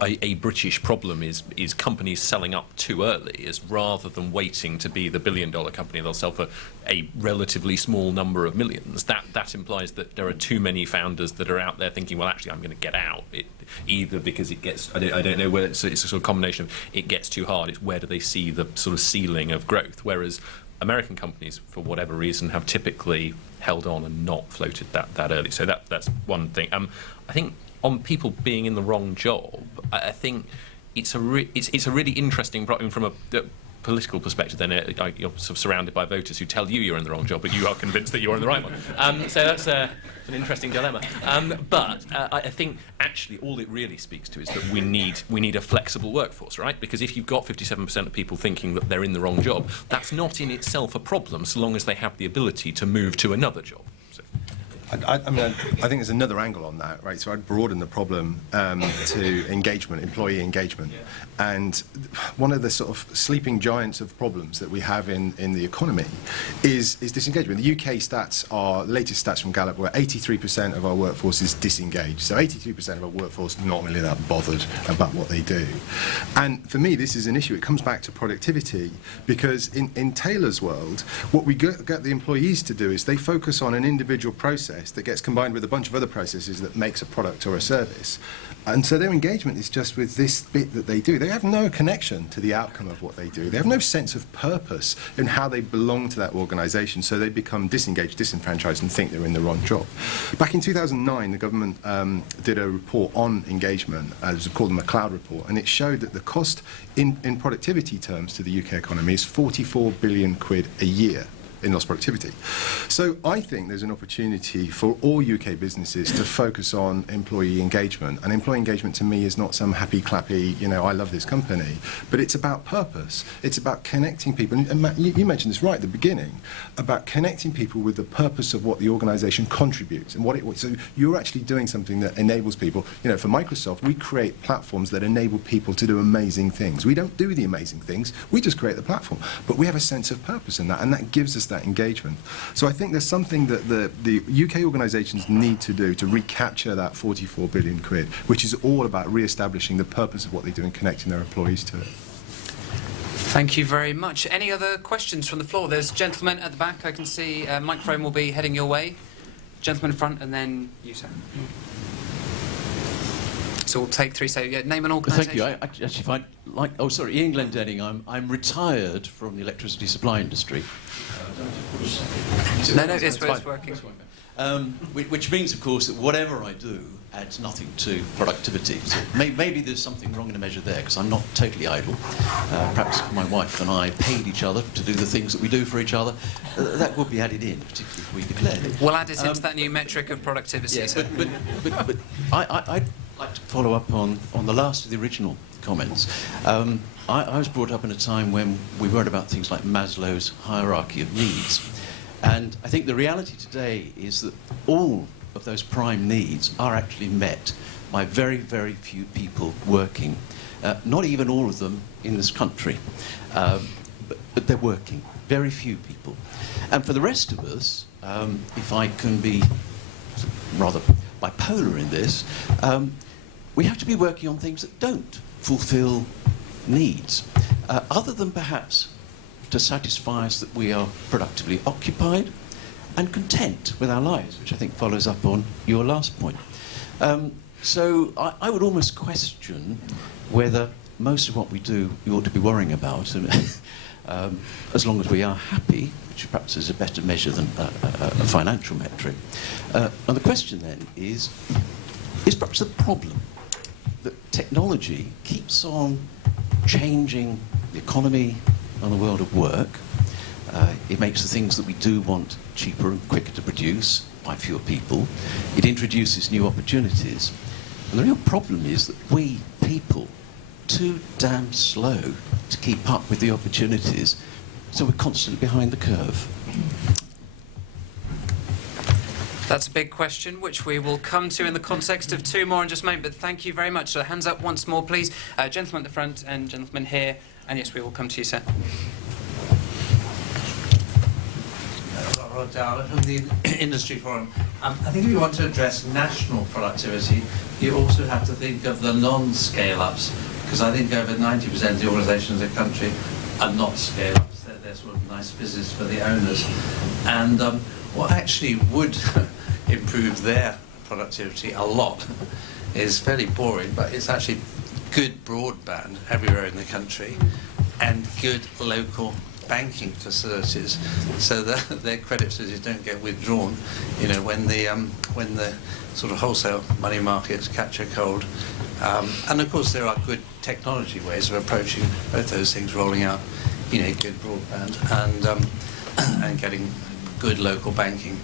a British problem is companies selling up too early, is rather than waiting to be the billion-dollar company, they'll sell for a relatively small number of millions. That implies that there are too many founders that are out there thinking, well, actually, I'm going to get out. Either because it gets, I don't know whether it's a sort of combination of it gets too hard, it's where do they see the sort of ceiling of growth, whereas American companies, for whatever reason, have typically held on and not floated that early. So that's one thing. I think on people being in the wrong job, I think it's a really interesting problem from a political perspective. Then you're sort of surrounded by voters who tell you you're in the wrong job, but you are convinced that you're in the right one. So that's an interesting dilemma. But I think actually all it really speaks to is that we need a flexible workforce, right? Because if you've got 57% of people thinking that they're in the wrong job, that's not in itself a problem, so long as they have the ability to move to another job. So. I mean, I think there's another angle on that, right? So I'd broaden the problem to engagement, employee engagement. And one of the sort of sleeping giants of problems that we have in the economy is disengagement. The UK stats are, latest stats from Gallup, where 83% of our workforce is disengaged. So 83% of our workforce not really that bothered about what they do. And for me, this is an issue. It comes back to productivity, because in Taylor's world, what we get the employees to do is they focus on an individual process that gets combined with a bunch of other processes that makes a product or a service. And so their engagement is just with this bit that they do. They have no connection to the outcome of what they do. They have no sense of purpose in how they belong to that organisation, so they become disengaged, disenfranchised, and think they're in the wrong job. Back in 2009, the government did a report on engagement. It was called the McLeod report, and it showed that the cost in productivity terms to the UK economy is 44 billion quid a year in lost productivity. So I think there's an opportunity for all UK businesses to focus on employee engagement. And employee engagement to me is not some happy clappy, I love this company, but it's about purpose. It's about connecting people. And Matt, you mentioned this right at the beginning, about connecting people with the purpose of what the organisation contributes and so you're actually doing something that enables people. For Microsoft, we create platforms that enable people to do amazing things. We don't do the amazing things, we just create the platform. But we have a sense of purpose in that, and that gives us that engagement. So I think there's something that the UK organisations need to do to recapture that 44 billion quid, which is all about re-establishing the purpose of what they do and connecting their employees to it. Thank you very much. Any other questions from the floor? There's a gentleman at the back. I can see a microphone will be heading your way. Gentleman in front, and then you, sir. So we'll take three. So name an organisation. Thank you. I actually find Ian Glendenning. I'm retired from the electricity supply industry. No, it's working. Which means, of course, that whatever I do adds nothing to productivity. So maybe there's something wrong in the measure there, because I'm not totally idle. Perhaps my wife and I paid each other to do the things that we do for each other. That would be added in, particularly if we declared it. We'll add it into that new metric of productivity. Yes, but I'd like to follow up on the last of the original comments. I was brought up in a time when we worried about things like Maslow's hierarchy of needs. And I think the reality today is that all of those prime needs are actually met by very, very few people working. Not even all of them in this country, but they're working. Very few people. And for the rest of us, if I can be rather bipolar in this, we have to be working on things that don't fulfill needs, other than perhaps to satisfy us that we are productively occupied and content with our lives, which I think follows up on your last point. So I would almost question whether most of what we do we ought to be worrying about, as long as we are happy, which perhaps is a better measure than a financial metric. And the question then is perhaps the problem that technology keeps on changing the economy and the world of work. It makes the things that we do want cheaper and quicker to produce by fewer people. It introduces new opportunities. And the real problem is that we people are too damn slow to keep up with the opportunities, so we're constantly behind the curve. That's a big question, which we will come to in the context of two more in just a moment. But thank you very much. So hands up once more, please. Gentleman at the front and gentleman here. And yes, we will come to you, sir. Rod Dowler from the Industry Forum. I think if you want to address national productivity, you also have to think of the non-scale-ups, because I think over 90% of the organisations in the country are not scale-ups. They're sort of nice business for the owners. And what actually would improve their productivity a lot is fairly boring, but it's actually good broadband everywhere in the country and good local banking facilities, so that their credit facilities don't get withdrawn, when the sort of wholesale money markets catch a cold. And of course there are good technology ways of approaching both those things, rolling out, good broadband and getting good local banking.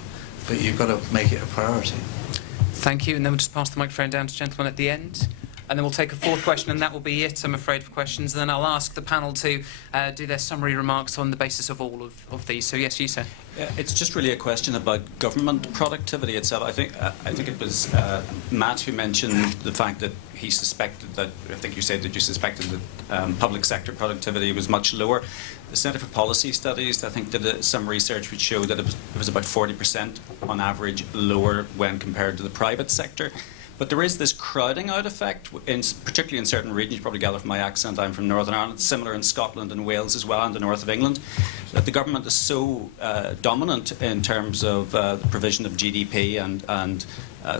But you've got to make it a priority. Thank you, and then we'll just pass the microphone down to the gentleman at the end. and then we'll take a fourth question, and that will be it, I'm afraid, for questions. And then I'll ask the panel to do their summary remarks on the basis of all of these. So yes, you sir. It's just really a question about government productivity itself. I think it was Matt who mentioned the fact that he suspected that, I think you said that you suspected that public sector productivity was much lower. The Centre for Policy Studies, I think, did some research which showed that it was about 40% on average lower when compared to the private sector. But there is this crowding out effect, particularly in certain regions. You probably gather from my accent, I'm from Northern Ireland. It's similar in Scotland and Wales as well, and the north of England. That the government is so dominant in terms of the provision of GDP and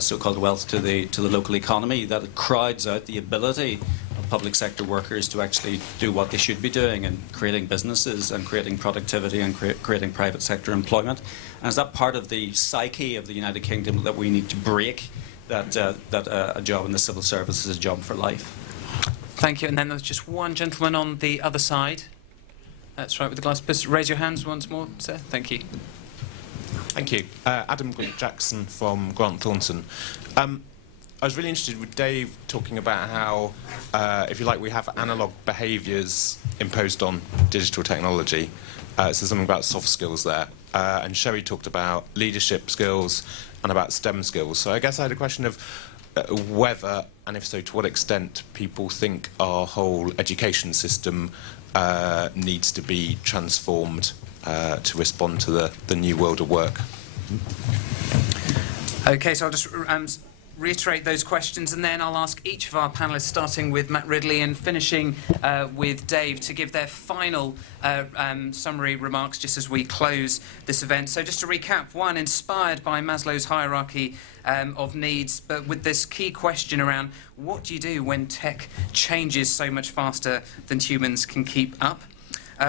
so-called wealth to the local economy that it crowds out the ability of public sector workers to actually do what they should be doing and creating businesses and creating productivity and creating private sector employment. And is that part of the psyche of the United Kingdom that we need to break? That a job in the civil service is a job for life. Thank you. And then there's just one gentleman on the other side. That's right, with the glass. Just raise your hands once more, sir. Thank you. Thank you. Adam Jackson from Grant Thornton. I was really interested with Dave talking about how, if you like, we have analogue behaviours imposed on digital technology. So something about soft skills there. And Sherry talked about leadership skills and about STEM skills. So I guess I had a question of whether, and if so, to what extent people think our whole education system needs to be transformed to respond to the new world of work. Okay, so I'll just reiterate those questions, and then I'll ask each of our panellists, starting with Matt Ridley and finishing with Dave, to give their final summary remarks just as we close this event. So just to recap, one, inspired by Maslow's hierarchy of needs, but with this key question around what do you do when tech changes so much faster than humans can keep up?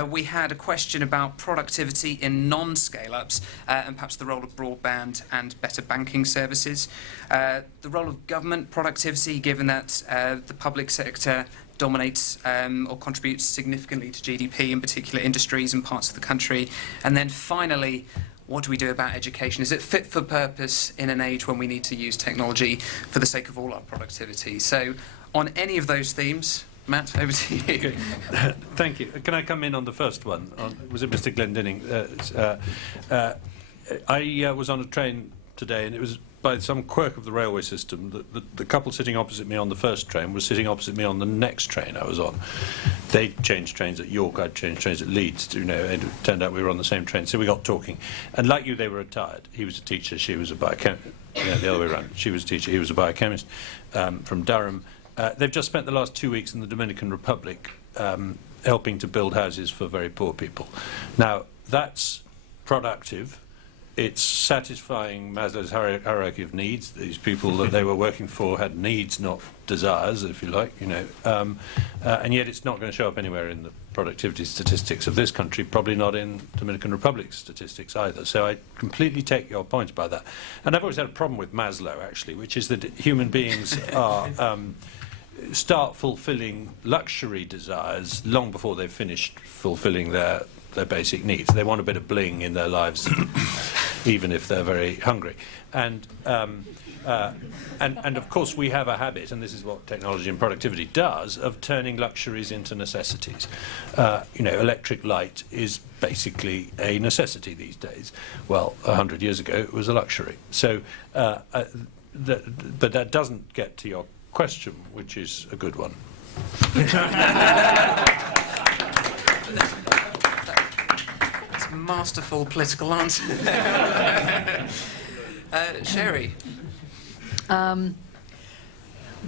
We had a question about productivity in non-scale-ups and perhaps the role of broadband and better banking services. The role of government productivity, given that the public sector dominates or contributes significantly to GDP in particular industries and parts of the country. And then finally, what do we do about education? Is it fit for purpose in an age when we need to use technology for the sake of all our productivity? So on any of those themes, Matt, over to you. Okay. Thank you. Can I come in on the first one? Was it Mr. Glendinning? I was on a train today, and it was by some quirk of the railway system that the couple sitting opposite me on the first train was sitting opposite me on the next train I was on. They changed trains at York, I'd changed trains at Leeds, and it turned out we were on the same train, so we got talking. And like you, they were retired. He was a teacher, she was a biochemist. Yeah, the other way around. She was a teacher, he was a biochemist from Durham. They've just spent the last 2 weeks in the Dominican Republic helping to build houses for very poor people. Now, that's productive. It's satisfying Maslow's hierarchy of needs. These people that they were working for had needs, not desires, if you like, and yet it's not going to show up anywhere in the productivity statistics of this country, probably not in Dominican Republic statistics either. So I completely take your point about that. And I've always had a problem with Maslow, actually, which is that human beings are start fulfilling luxury desires long before they've finished fulfilling their basic needs. They want a bit of bling in their lives, even if they're very hungry. And of course, we have a habit, and this is what technology and productivity does, of turning luxuries into necessities. Electric light is basically a necessity these days. Well, 100 years ago, it was a luxury. So, but that doesn't get to your question, which is a good one. That's a masterful political answer. Sherry.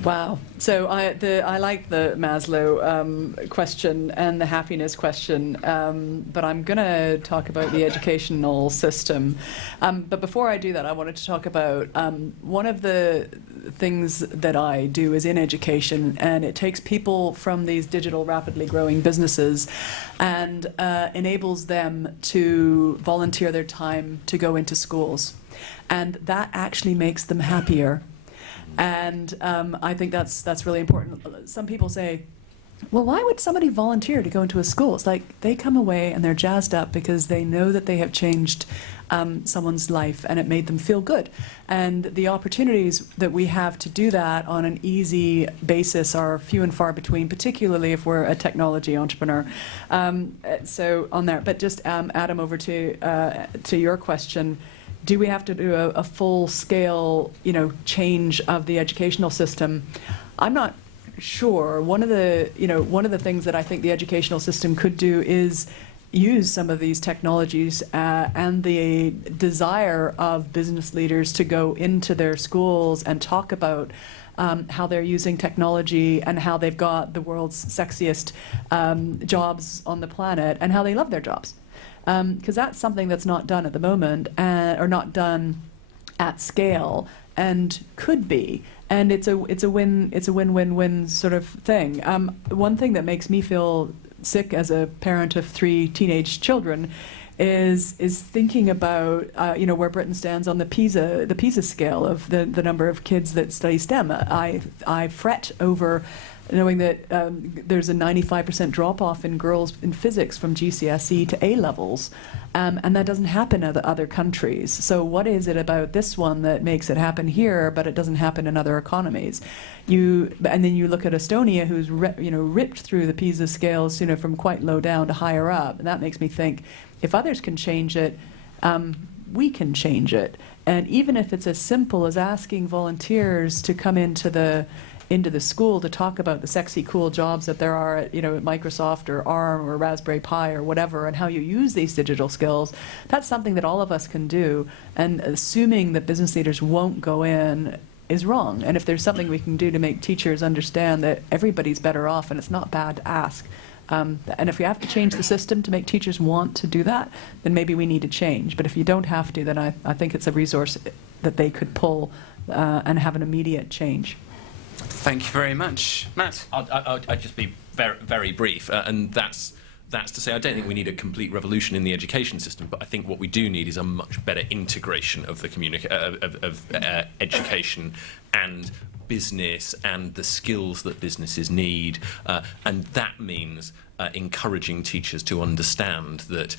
Wow. So I like the Maslow question and the happiness question, but I'm going to talk about the educational system. But before I do that, I wanted to talk about one of the things that I do is in education, and it takes people from these digital, rapidly growing businesses and enables them to volunteer their time to go into schools. And that actually makes them happier. And I think that's really important. Some people say, well, why would somebody volunteer to go into a school? It's like they come away and they're jazzed up because they know that they have changed someone's life and it made them feel good. And the opportunities that we have to do that on an easy basis are few and far between, particularly if we're a technology entrepreneur. So on there, but just Adam, over to your question. Do we have to do a full-scale, change of the educational system? I'm not sure. One of the things that I think the educational system could do is use some of these technologies and the desire of business leaders to go into their schools and talk about how they're using technology and how they've got the world's sexiest jobs on the planet and how they love their jobs. Because that's something that's not done at the moment, or not done at scale, and could be. And it's a win-win-win sort of thing. One thing that makes me feel sick as a parent of 3 teenage children is thinking about where Britain stands on the PISA scale of the number of kids that study STEM. I fret over knowing that there's a 95% drop-off in girls in physics from GCSE to A-levels, and that doesn't happen in other countries. So what is it about this one that makes it happen here, but it doesn't happen in other economies? And then you look at Estonia, who's ripped through the PISA scales, from quite low down to higher up, and that makes me think, if others can change it, we can change it. And even if it's as simple as asking volunteers to come into the school to talk about the sexy, cool jobs that there are at Microsoft or ARM or Raspberry Pi or whatever, and how you use these digital skills, that's something that all of us can do. And assuming that business leaders won't go in is wrong. And if there's something we can do to make teachers understand that everybody's better off and it's not bad to ask, and if we have to change the system to make teachers want to do that, then maybe we need to change. But if you don't have to, then I think it's a resource that they could pull and have an immediate change. Thank you very much. Matt? I'd just be very, very brief, and that's to say I don't think we need a complete revolution in the education system, but I think what we do need is a much better integration of the education and business and the skills that businesses need, and that means encouraging teachers to understand that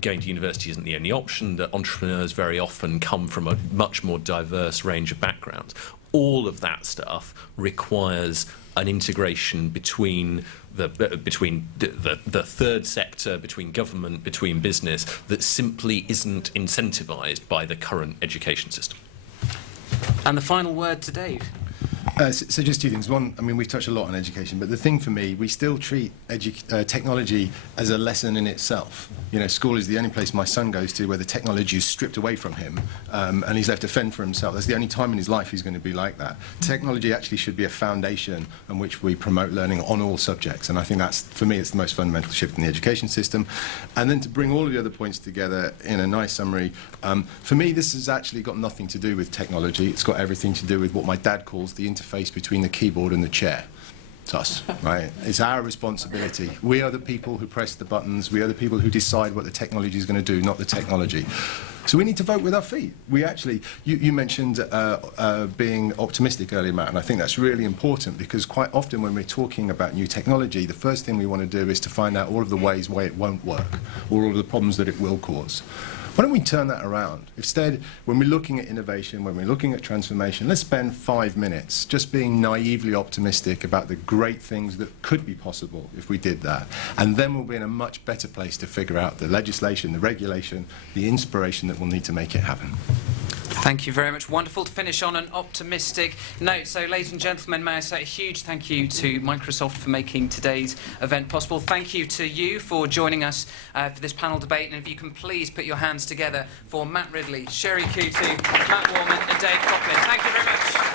going to university isn't the only option, that entrepreneurs very often come from a much more diverse range of backgrounds. All of that stuff requires an integration between the third sector, between government, between business, that simply isn't incentivised by the current education system. And the final word to Dave. So just 2 things. One, we've touched a lot on education, but the thing for me, we still treat technology as a lesson in itself. School is the only place my son goes to where the technology is stripped away from him, and he's left to fend for himself. That's the only time in his life he's going to be like that. Technology actually should be a foundation on which we promote learning on all subjects, and I think that's, for me, it's the most fundamental shift in the education system. And then to bring all of the other points together in a nice summary, for me, this has actually got nothing to do with technology. It's got everything to do with what my dad calls the interface between the keyboard and the chair. It's us, right? It's our responsibility. We are the people who press the buttons. We are the people who decide what the technology is going to do, not the technology. So we need to vote with our feet. We actually, you mentioned being optimistic earlier, Matt, and I think that's really important because quite often when we're talking about new technology, the first thing we want to do is to find out all of the ways why it won't work, or all of the problems that it will cause. Why don't we turn that around? Instead, when we're looking at innovation, when we're looking at transformation, let's spend 5 minutes just being naively optimistic about the great things that could be possible if we did that. And then we'll be in a much better place to figure out the legislation, the regulation, the inspiration that we'll need to make it happen. Thank you very much. Wonderful to finish on an optimistic note. So, ladies and gentlemen, may I say a huge thank you to Microsoft for making today's event possible. Thank you to you for joining us for this panel debate. And if you can please put your hands together for Matt Ridley, Sherry Coutu, Matt Warman and Dave Coplin. Thank you very much.